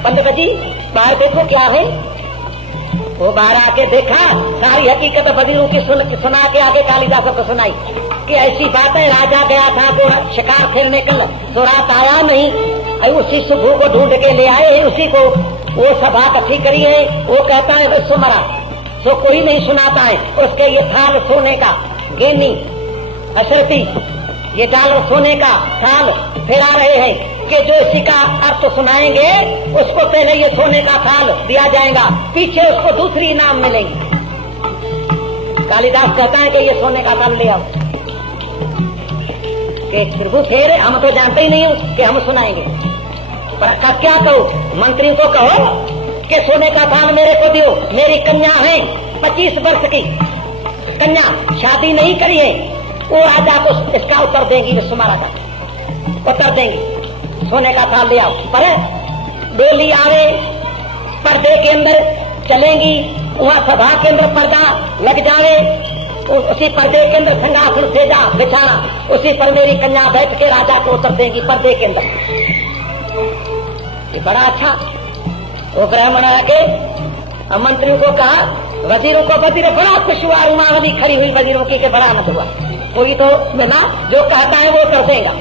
पंडित जी बाहर देखो क्या है। वो बाहर आके देखा, सारी हकीकत वजीरों की सुना के आगे कालिदास को सुनाई कि ऐसी बात है, राजा गया था तो शिकार खेलने कल, तो रात आया नहीं, उसी सुबह को ढूंढ के ले आए, उसी को वो सभा इकट्ठी करी है। वो कहता है विश्वमरा, तो कोई नहीं सुनाता है। उसके ये थाल सोने का गेनी अशरती, ये डालो सोने का थाल फिरा रहे हैं कि जो इसी का अर्थ सुनाएंगे उसको पहले ये सोने का थाल दिया जाएगा, पीछे उसको दूसरी इनाम मिलेगी। कालिदास कहता है कि ये सोने का थाल ले आओ। कि प्रभु ठहरे, हम तो जानते ही नहीं कि हम सुनाएंगे। क्या कहो? मंत्री को कहो कि सोने का थान मेरे को दियो, मेरी कन्या है 25 वर्ष की कन्या, शादी नहीं करी है। वो राजा को इसका उत्तर देंगी, विश्वमा का उत्तर देंगी, सोने का थान ले आओ। पर डोली आवे, पर्दे के अंदर चलेंगी, वहाँ सभा के अंदर पर्दा लग जावे, उसी पर्दे के अंदर सिंहासन सेजा बिछाना, उसी पर मेरी कन्या बैठ के राजा को उत्तर देंगी पर्दे के अंदर। ये बड़ा अच्छा। वो ब्राह्मण आके मंत्रियों को कहा, वजीरों को, वजीर बड़ा खुश हुआ, रुमावली खड़ी हुई वजीरों की, बड़ा आनंद हुआ। कोई तो ना जो कहता है वो कर देगा,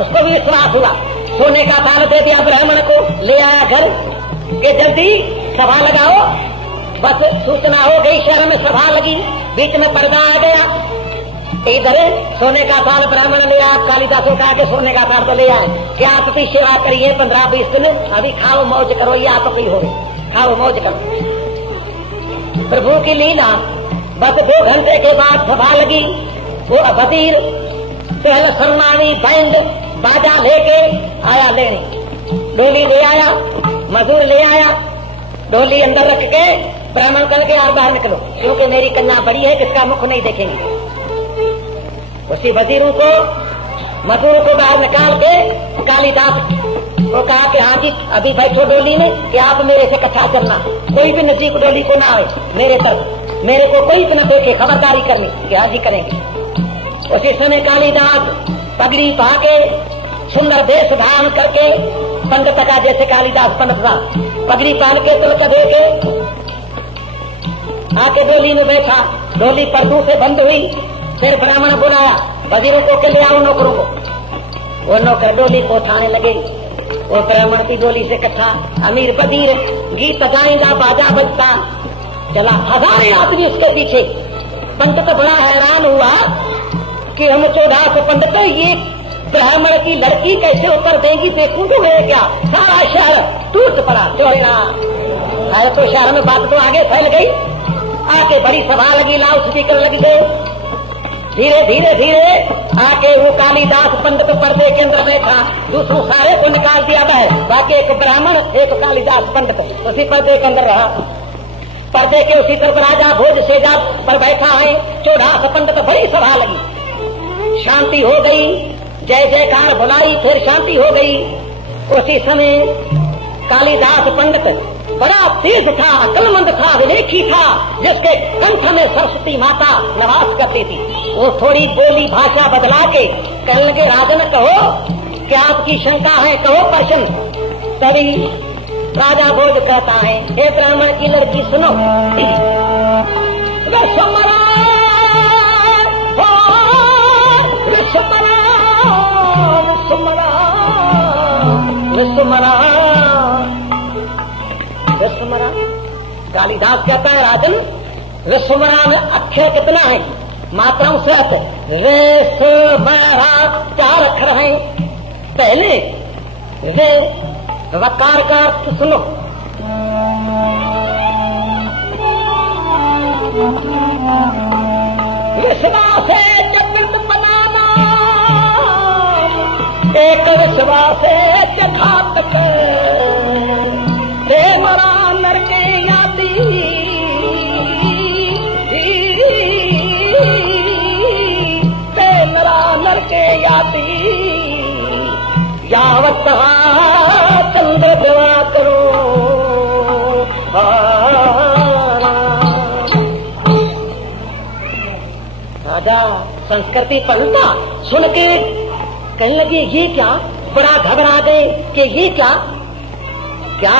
उसको भी विश्वास हुआ। सोने का थान दे दिया ब्राह्मण को, ले आया घर के, जल्दी सभा लगाओ। बस सूचना हो गई, शहर में सभा लगी, बीच में पर्दा आ गया। इधर सोने का थान ब्राह्मण ले आया, कालिदास को कहा कि सोने का थान तो ले आए, क्या आपकी सेवा करिए 15-20 दिन, अभी खाओ मौज करो, ये आपकी हो, खाओ मौज करो। प्रभु की लीला। बस 2 घंटे के बाद सभा लगी। वो वजीर पहले सम्मानी बैंड बाजा लेके आया, लेने डोली ले आया, मजूर ले आया, डोली अंदर रख के ब्राह्मण करके आप बाहर निकलो, क्योंकि मेरी कन्या बड़ी है, किसका मुख नहीं देखेंगे। उसी वजीरों को, मजदूरों को बाहर निकाल के कालिदास को कहा कि हाँ जी अभी बैठो डोली में, कि आप मेरे से कथा करना, कोई भी नजीक डोली को ना आए मेरे तरफ, मेरे को कोई भी न देखे, खबरदारी करनी कि हाँ जी करेंगे। उसी समय कालिदास पगड़ी पा के, सुंदर वेश धारण करके, पंडित का जैसे कालिदास पंडित था, पगड़ी पहन के, तिलक दे के आके डोली में बैठा। डोली पर्दों से बंद हुई। फिर ब्राह्मण बुलाया, वजीरों को ले आओ, नौकरों को। वो नौकर डोली को उठाने लगे। वो ब्राह्मण की डोली से कथा, अमीर वजीर गीत गाएगा, बाजा बजता चला, 1000 आदमी उसके पीछे। पंडित बड़ा हैरान हुआ कि हम 14 पंडित, ये ब्राह्मण की लड़की कैसे उत्तर देगी, देखूं तो है क्या। सारा शहर टूट पड़ा। तो शहर में बात तो आगे फैल गई। आके बड़ी सभा लगी, लाउड स्पीकर लगी गए। धीरे धीरे धीरे आके वो कालिदास पंडित पर्दे के अंदर बैठा, दूसरों सारे को निकाल दिया बाहर, बाकी एक ब्राह्मण एक कालिदास पंडित उसी पर्दे के अंदर रहा। पर्दे के उसी तरफ राजा भोज सेजा पर बैठा है, 14 पंडित। बड़ी सभा लगी, शांति हो गई, जय जयकार बुलाई, फिर शांति हो गई। उसी समय कालिदास पंडित बड़ा तेज था, अक्लमंद था, विवेकी था, जिसके कंठ में सरस्वती माता निवास करती थी। वो थोड़ी बोली भाषा बदला के कहने लगे, राजन कहो क्या आपकी शंका है, कहो प्रश्न। तभी राजा भोज कहता है, हे ब्राह्मण की लड़की सुनो, विश्वमरा। कालिदास कहता है, राजन विश्वमरा में अक्षर कितना है, मात्राओं से विश्वमरा 4 अक्षर हैं। पहले वे वकार का अर्थ सुनो, विश्वास है जगत बनाना, एक विश्वास है जगत मरा नर के यादी, मरा नर के यादी, यावत चंद्र देवा करो। राजा संस्कृति पढ़ता सुन के कहने लगे, ये क्या, बड़ा घबरा गए कि ये क्या क्या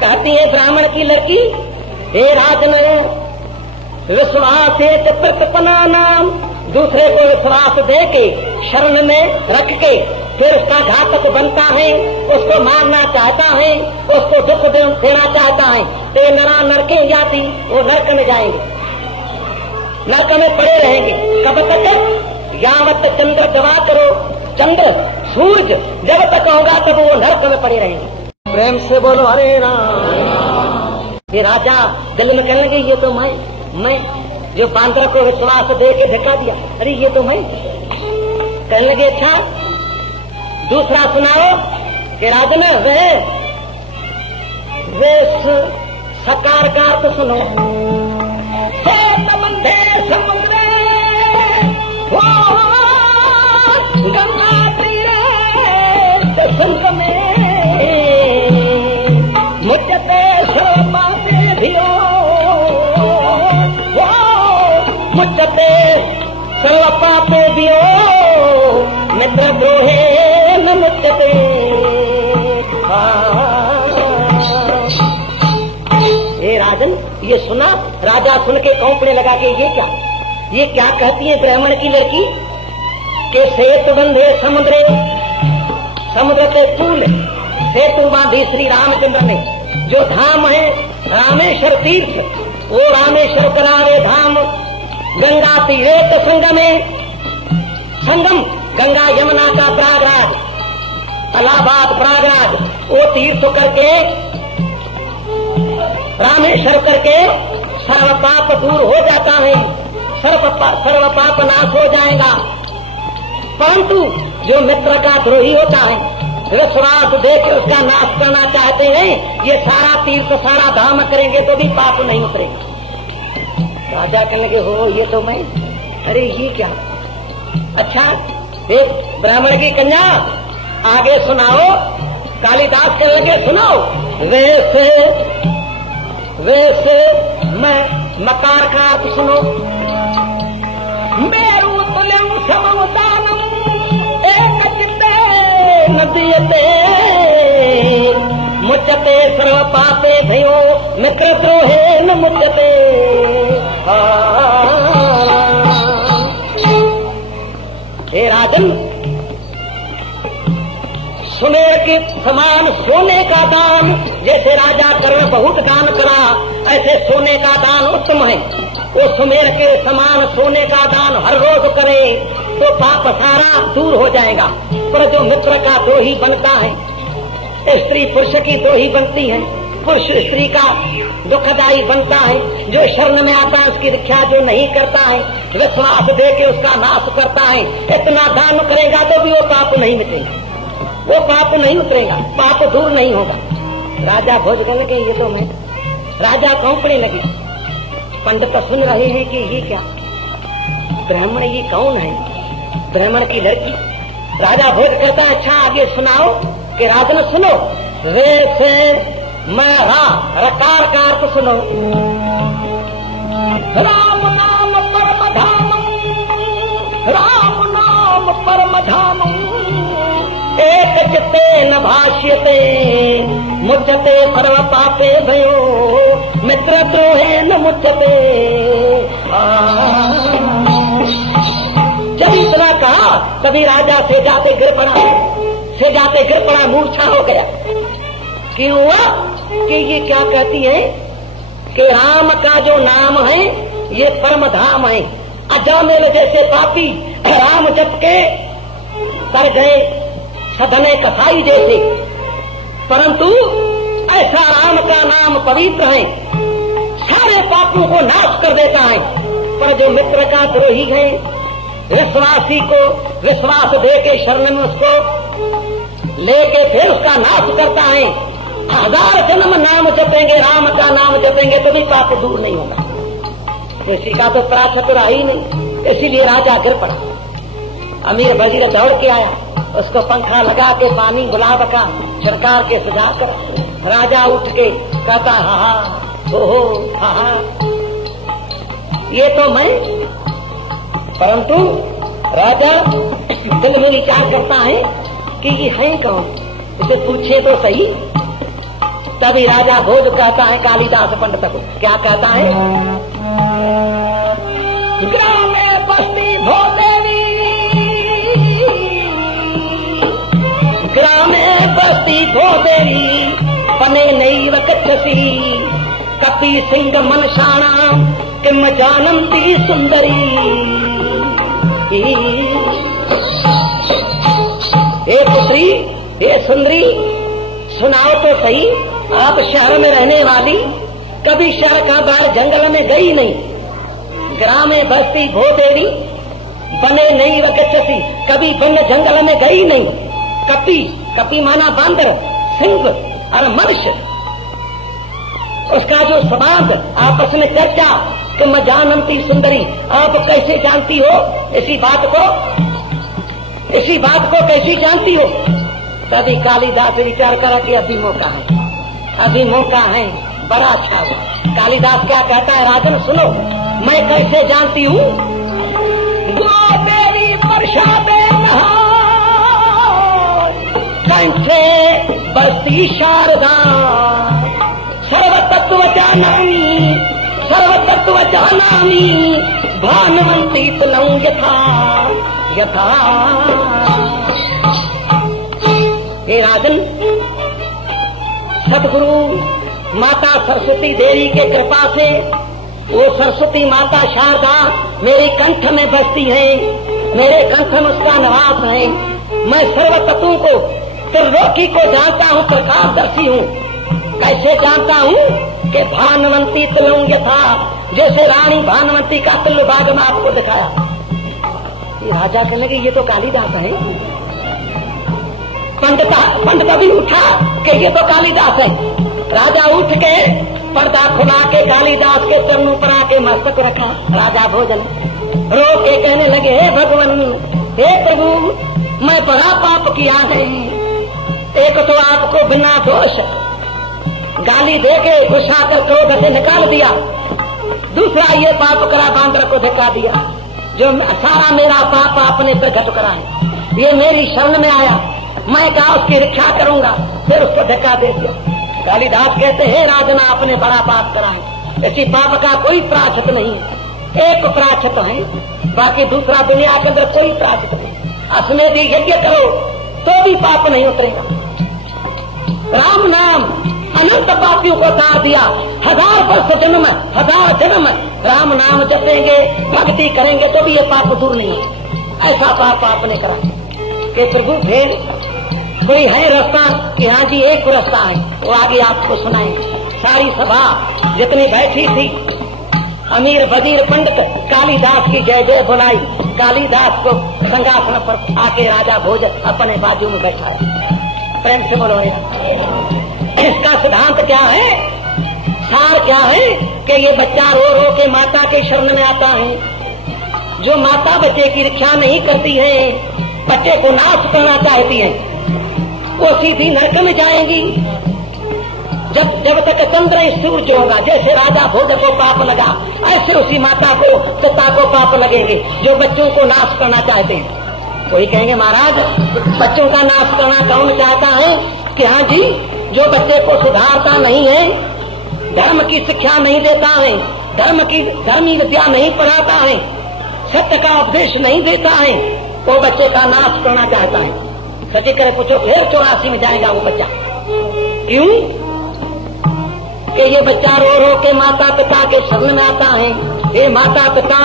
कहती है ब्राह्मण की लड़की। हे राजन, विश्वास प्रतिपना नाम, दूसरे को विश्वास दे के शरण में रख के फिर उसका घातक बनता है, उसको मारना चाहता है, उसको दुख देना चाहता है, तो नरा नरके जाती, वो नरक में जाएंगे, नरक में पड़े रहेंगे। कब तक? यावत चंद्र दवा करो, चंद्र सूरज जब तक होगा तब वो नरक में पड़े रहेंगे। प्रेम से बोलो हरे राम। ये राजा दिल में कहने लगे, ये तो मैं जो बांदर को विश्वास दे के धक्का दिया, अरे ये तो मैं। कहने लगे, अच्छा दूसरा सुनाओ। कि राजन वे सकार का अर्थ सुनो। बंधे समुद्र गंगा तीरे संत में मुझते सर्व पापे धियो, मुझते सर्व पापे धियो, मित्र द्रोहे न मुझते। हे राजन, ये सुना? राजा सुन के कौपड़े लगा के ये क्या कहती है ब्राह्मण की लड़की के सेतु बंधे समुद्रे, समुद्र के कूल सेतु बांधी श्री रामचंद्र ने। जो धाम है रामेश्वर तीर्थ, वो रामेश्वर करावे धाम। गंगा तीरे तो संगम गंगा यमुना का प्रयागराज, इलाहाबाद प्रयागराज, वो तीर्थ करके रामेश्वर करके सर्व पाप दूर हो जाता है, सर्व पाप नाश हो जाएगा। परंतु जो मित्र का द्रोही होता है, विश्वास देकर उसका नाश करना चाहते हैं, ये सारा तीर्थ सारा धाम करेंगे तो भी पाप नहीं उतरेगा। राजा कहने लगे हो ये तो मैं, अरे ये क्या? अच्छा एक ब्राह्मण की कन्या आगे सुनाओ। कालिदास कहने लगे सुनो। वैसे मैं मकार का अर्थ सुनो। मेरू तुल्यं सममुदानम् एक चित्ते नदीयते, मुच्यते सर्व पापे भयो, मित्र द्रोहे न मुच्यते। हे राजन, सुमेर के समान सोने का दान, जैसे राजा कर्ण बहुत दान करा, ऐसे सोने का दान उत्तम है। वो सुमेर के समान सोने का दान हर रोज करे तो पाप सारा दूर हो जाएगा। पर जो मित्र का द्रोही बनता है, स्त्री पुरुष की द्रोही बनती है, पुरुष स्त्री का दुखदायी बनता है। जो शरण में आता है उसकी रक्षा जो नहीं करता है, विश्वास दे के उसका नाश करता है। इतना दान करेगा तो भी वो पाप नहीं मिटेगा, वो पाप नहीं उतरेगा, पाप दूर नहीं होगा। राजा भोज करने के ये तो मैं, राजा कौपड़े लगे। पंडित सुन रहे हैं कि ये क्या ब्राह्मण, ये कौन है? ब्राह्मण की लड़की। राजा भोज कहता है अच्छा आगे सुनाओ। कि राजन सुनो। वैसे मैं रकार का अर्थ सुनो। राम नाम परम धाम, राम नाम परम धाम, एक चित्ते न भाष्यते, मुच्यते सर्व पापे भयो, मित्र द्रोहे न मुच्यते। जब इतना कहा तभी राजा से जाते गिर पड़ा, मूर्छा हो गया। क्यों हुआ? कि ये क्या कहती है कि राम का जो नाम है ये परम धाम है। अजामिल जैसे पापी राम जप के कर गए सदने कसाई जैसे, परंतु ऐसा राम का नाम पवित्र है, सारे पापों को नाश कर देता है। पर जो मित्र का द्रोही है, विश्वासी को विश्वास दे के शरण में उसको लेके फिर उसका नाश करता है। 1000 जन्म नाम जपेंगे, राम का नाम जपेंगे तो भी पाप दूर नहीं होगा। किसी का तो प्राप्त तो रहा ही नहीं, इसीलिए राजा गिर पड़ा। अमीर वजीर दौड़ के आया, उसको पंखा लगा के पानी गुलाब का छिड़कार के सजा कर राजा उठ के कहता हा ओहो हा, ये तो मैं। परंतु राजा दिल में विचार करता है कि ये है कौन, इसे पूछे तो सही। तभी राजा भोज कहता है कालिदास पंडित को, क्या कहता है? ग्राम में बस्ती भोदेवी, ग्राम में बस्ती भोदेवी, पने नैव कच्छसी, कपि सिंह मनशाणा किम जानन्ति सुंदरी। हे पुत्री, हे सुंदरी, सुनाओ तो सही, आप शहर में रहने वाली, कभी शहर का बाहर जंगल में गई नहीं। ग्राम में बस्ती भोदेवी, बने नहीं वकच्छसी, कभी वन जंगल में गई नहीं। कपि कपि माना बांदर, सिंह और मनुष्य, उसका जो संवाद आपस में चर्चा कि मैं जानती सुंदरी, आप कैसे जानती हो इसी बात को कैसी जानती हो? तभी कालिदास विचार करा कि अभी मौका है, बड़ा अच्छा हुआ। कालिदास क्या कहता है, राजन सुनो, मैं कैसे जानती हूँ? तेरी वर्षा कंठे बस्ती शारदा, सर्वतत्व जानामी भानुवंती तुलौ यथा। हे राजन, सतगुरु माता सरस्वती देवी के कृपा से वो सरस्वती माता शारदा मेरे कंठ में बसती है, मेरे कंठ में उसका निवास है। मैं सर्वतत्वों को, त्रिलोकी को जानता हूँ, प्रकाशदर्शी हूँ। कैसे जानता हूँ कि भानुवंती तुलौ यथा, जैसे रानी भानुवंती का तुल्य भाग में आपको दिखाया। ये राजा कहने लगे ये तो कालिदास है। पंडित भी उठा कि ये तो कालिदास है। राजा उठ के पर्दा खुला के कालिदास के चरणों पर आके मस्तक रखा। राजा भोजन रो के कहने लगे, हे भगवान, हे प्रभु, मैं बड़ा पाप किया है। एक तो आपको बिना दोष गाली दे के गुस्सा कर क्रोध से निकाल दिया, दूसरा ये पाप करा बांदर को धक्का दिया, जो सारा मेरा पाप आपने प्रकट करा है। ये मेरी शरण में आया, मैं कहा उसकी रक्षा करूंगा, फिर उसको धक्का दे दिया। कालिदास कहते हैं, राजना आपने बड़ा पाप करा है, इसी पाप का कोई प्रायश्चित नहीं है। एक प्रायश्चित है, बाकी दूसरा दुनिया के अंदर कोई प्रायश्चित नहीं। अश्वमेध यज्ञ करो तो भी पाप नहीं उतरेगा। राम नाम अनंत पापियों को तार दिया। 1000 वर्ष जन्म, 1000 जन्म राम नाम जपेंगे, भक्ति करेंगे तो भी ये पाप दूर नहीं है। ऐसा पाप आपने करा कि प्रभु फिर कोई है रास्ता कि हाँ जी एक रास्ता है, वो आगे आपको सुनाए। सारी सभा जितनी बैठी थी, अमीर वजीर पंडित कालिदास की जय जय बुलाई। कालिदास को सिंहासन पर आके राजा भोज अपने बाजू में बैठा। प्रेम से बोलो। इसका सिद्धांत क्या है, सार क्या है कि ये बच्चा रो रो के माता के शरण में आता है। जो माता बच्चे की रक्षा नहीं करती है, बच्चे को नाश करना चाहती है, वो सीधी नरक में जाएंगी। जब तक चंद्र सूर्य होगा, जैसे राजा भोज को पाप लगा, ऐसे उसी माता को, पिता को पाप लगेंगे जो बच्चों को नाश करना चाहते हैं। कोई कहेंगे महाराज बच्चों का नाश करना कौन चाहता है? कि हाँ जी, जो बच्चे को सुधारता नहीं है, धर्म की शिक्षा नहीं देता है, धर्मी विद्या नहीं पढ़ाता है, सत्य का उपदेश नहीं देता है, वो बच्चे का नाश करना चाहता है। सच्ची करे पूछो, फिर 84 में जाएगा वो बच्चा। क्यों? कि ये बच्चा रो रो के माता पिता के शरण में आता है। ये माता पिता,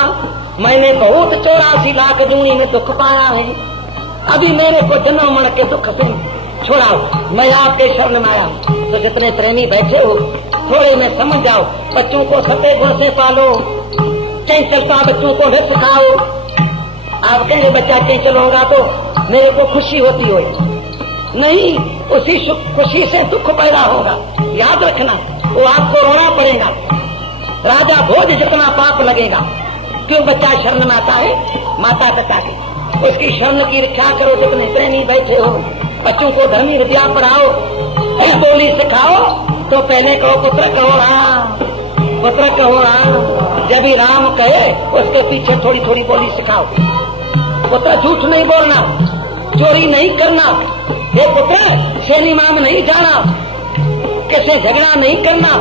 मैंने बहुत 84 लाख जूनी में दुख पाया है, अभी मेरे को जन्म मर के दुख से छोड़ाओ, मैं आपके शरण में आया हूँ। तो जितने प्रेमी बैठे हो, थोड़े में समझ जाओ, बच्चों को सत्य गुण से पालो, चंचलता बच्चों को न सिखाओ। आप कहेंगे बच्चा चंचल होगा तो मेरे को खुशी होती हो, नहीं, उसी खुशी से दुख पैदा होगा। याद रखना, वो आपको रोना पड़ेगा। राजा भोज जितना पाप लगेगा, क्यों? बच्चा शरण में आता है माता पिता की, उसकी शरण की रक्षा करो। जितने प्रेमी बैठे हो, बच्चों को धर्मी विद्या पढ़ाओ, बोली सिखाओ। तो पहले कहो पुत्र कहो राम, पुत्र कहो राम। जब ही राम कहे उसके पीछे थोड़ी थोड़ी बोली सिखाओ। पुत्र झूठ नहीं बोलना, चोरी नहीं करना, ये पुत्र सिनेमा में नहीं जाना, किसी झगड़ा नहीं करना।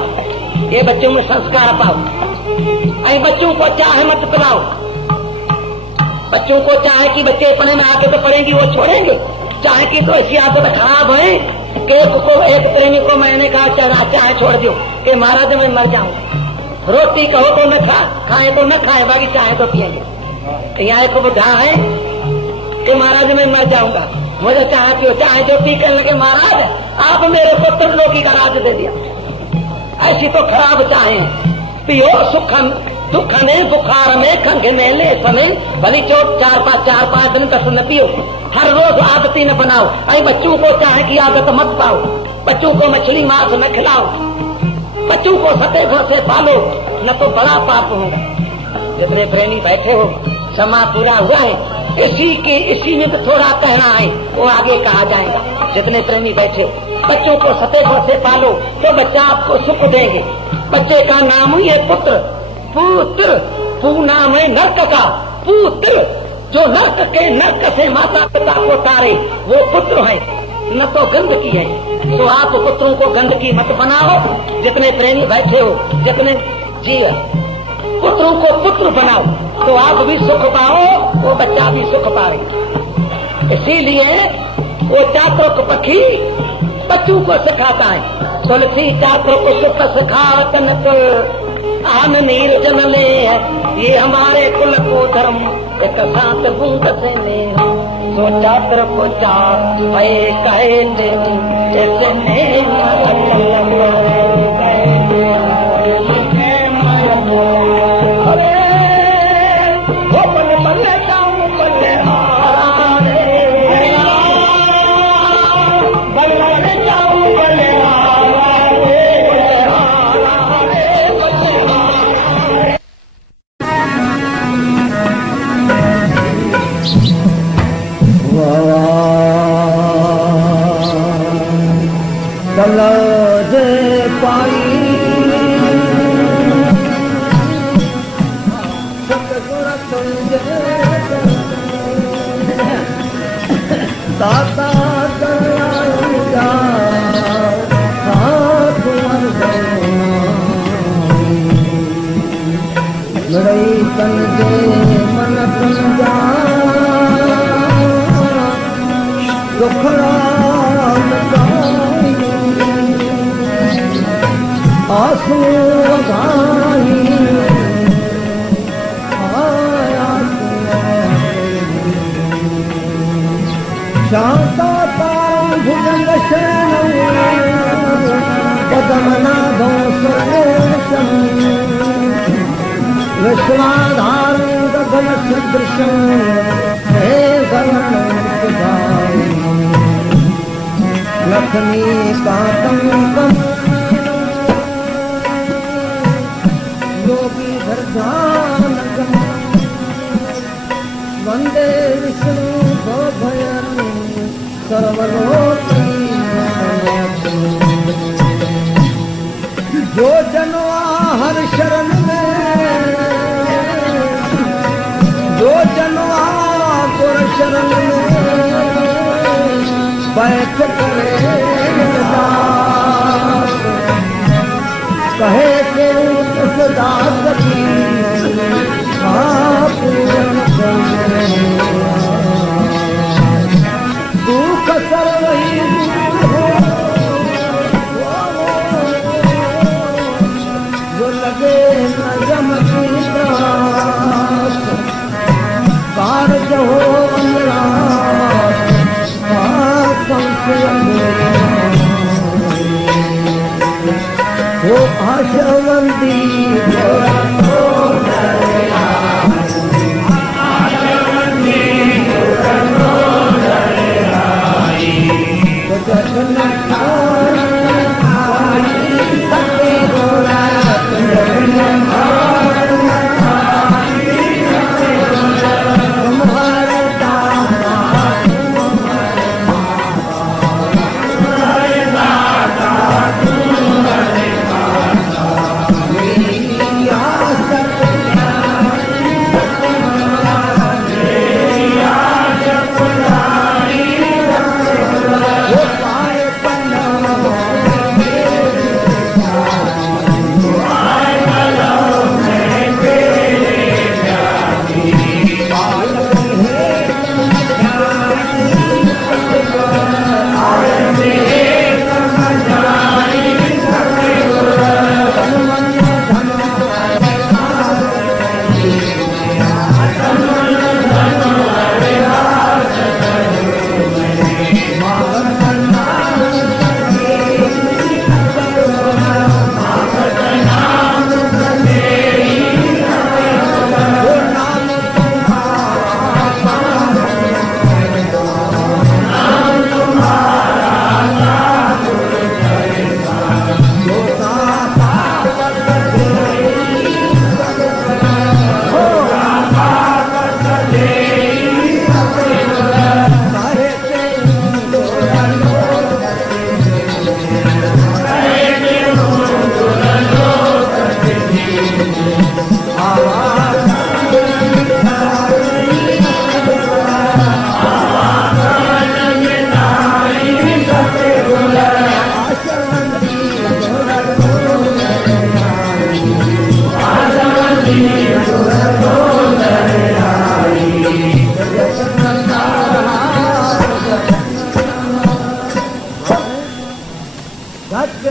ये बच्चों में संस्कार पाओ। ऐ बच्चों को चाहे मत पिलाओ। बच्चों को चाहे कि बच्चे पढ़ने में आके तो पढ़ेंगे, वो छोड़ेंगे। चाहे कि तो ऐसी आदत खराब है कि एक प्रेमी को मैंने कहा चाहे छोड़ दो कि महाराज मैं मर जाऊँ। रोटी कहो तो न खाए तो न खाए, बाकी चाहे तो पिएंगे। यहाँ एक बुढ़ा है कि महाराज मैं मर जाऊंगा, मुझे चाहती हो, चाहे जो पी कर लगे महाराज आप मेरे को त्रिलोकी का राज दे दिया। ऐसी तो खराब चाहे, पियो सुखम दुख ने बुखार में खंघ में ले समय भली चोट 4-5 दिन का सुन पियो। हर रोज आदती न बनाओ। अरे बच्चों को चाहे की आदत मत पाओ। बच्चों को मछली मांस न खिलाओ। बच्चों को सटे घर से पालो, न तो बड़ा पाप होगा। जितने प्रेमी बैठे हो समा पूरा हुआ है। इसी में तो थोड़ा कहना है, वो आगे कहा जाएगा। जितने प्रेमी बैठे बच्चों को सटे घर से पालो तो बच्चा आपको सुख देंगे। बच्चे का नाम ही है पुत्र। पुत्र नाम है नरक का। पुत्र जो नरक से माता पिता को तारे वो पुत्र है, न तो गंदगी है। तो आप पुत्रों को गंदगी मत बनाओ। जितने प्रेमी बैठे हो, जितने जीव पुत्रों को पुत्र बनाओ तो आप भी सुख पाओ, वो बच्चा भी सुख पाए। इसीलिए वो चातुर्क पक्षी बच्चों को सिखाता है। तुलसी चातुर्क सुख सिखावत आन नीर जन ले, ये हमारे कुल को धर्म एक साथ बूंद से तो चात्र को चार कहे विश्वाधार गगन सदृशं हे गगन लक्ष्मी कांतं योगी धर्धानगम वंदे विष्णु भयं सर्वलोकी। जो जनवा हर शरण में, जो जनवा गुर शरण में बैठ करे कहे के उस दास की दुख सर्व ही लगे नजम की कारज हो हो आशवंती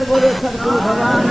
बोले सदगुरु भगवान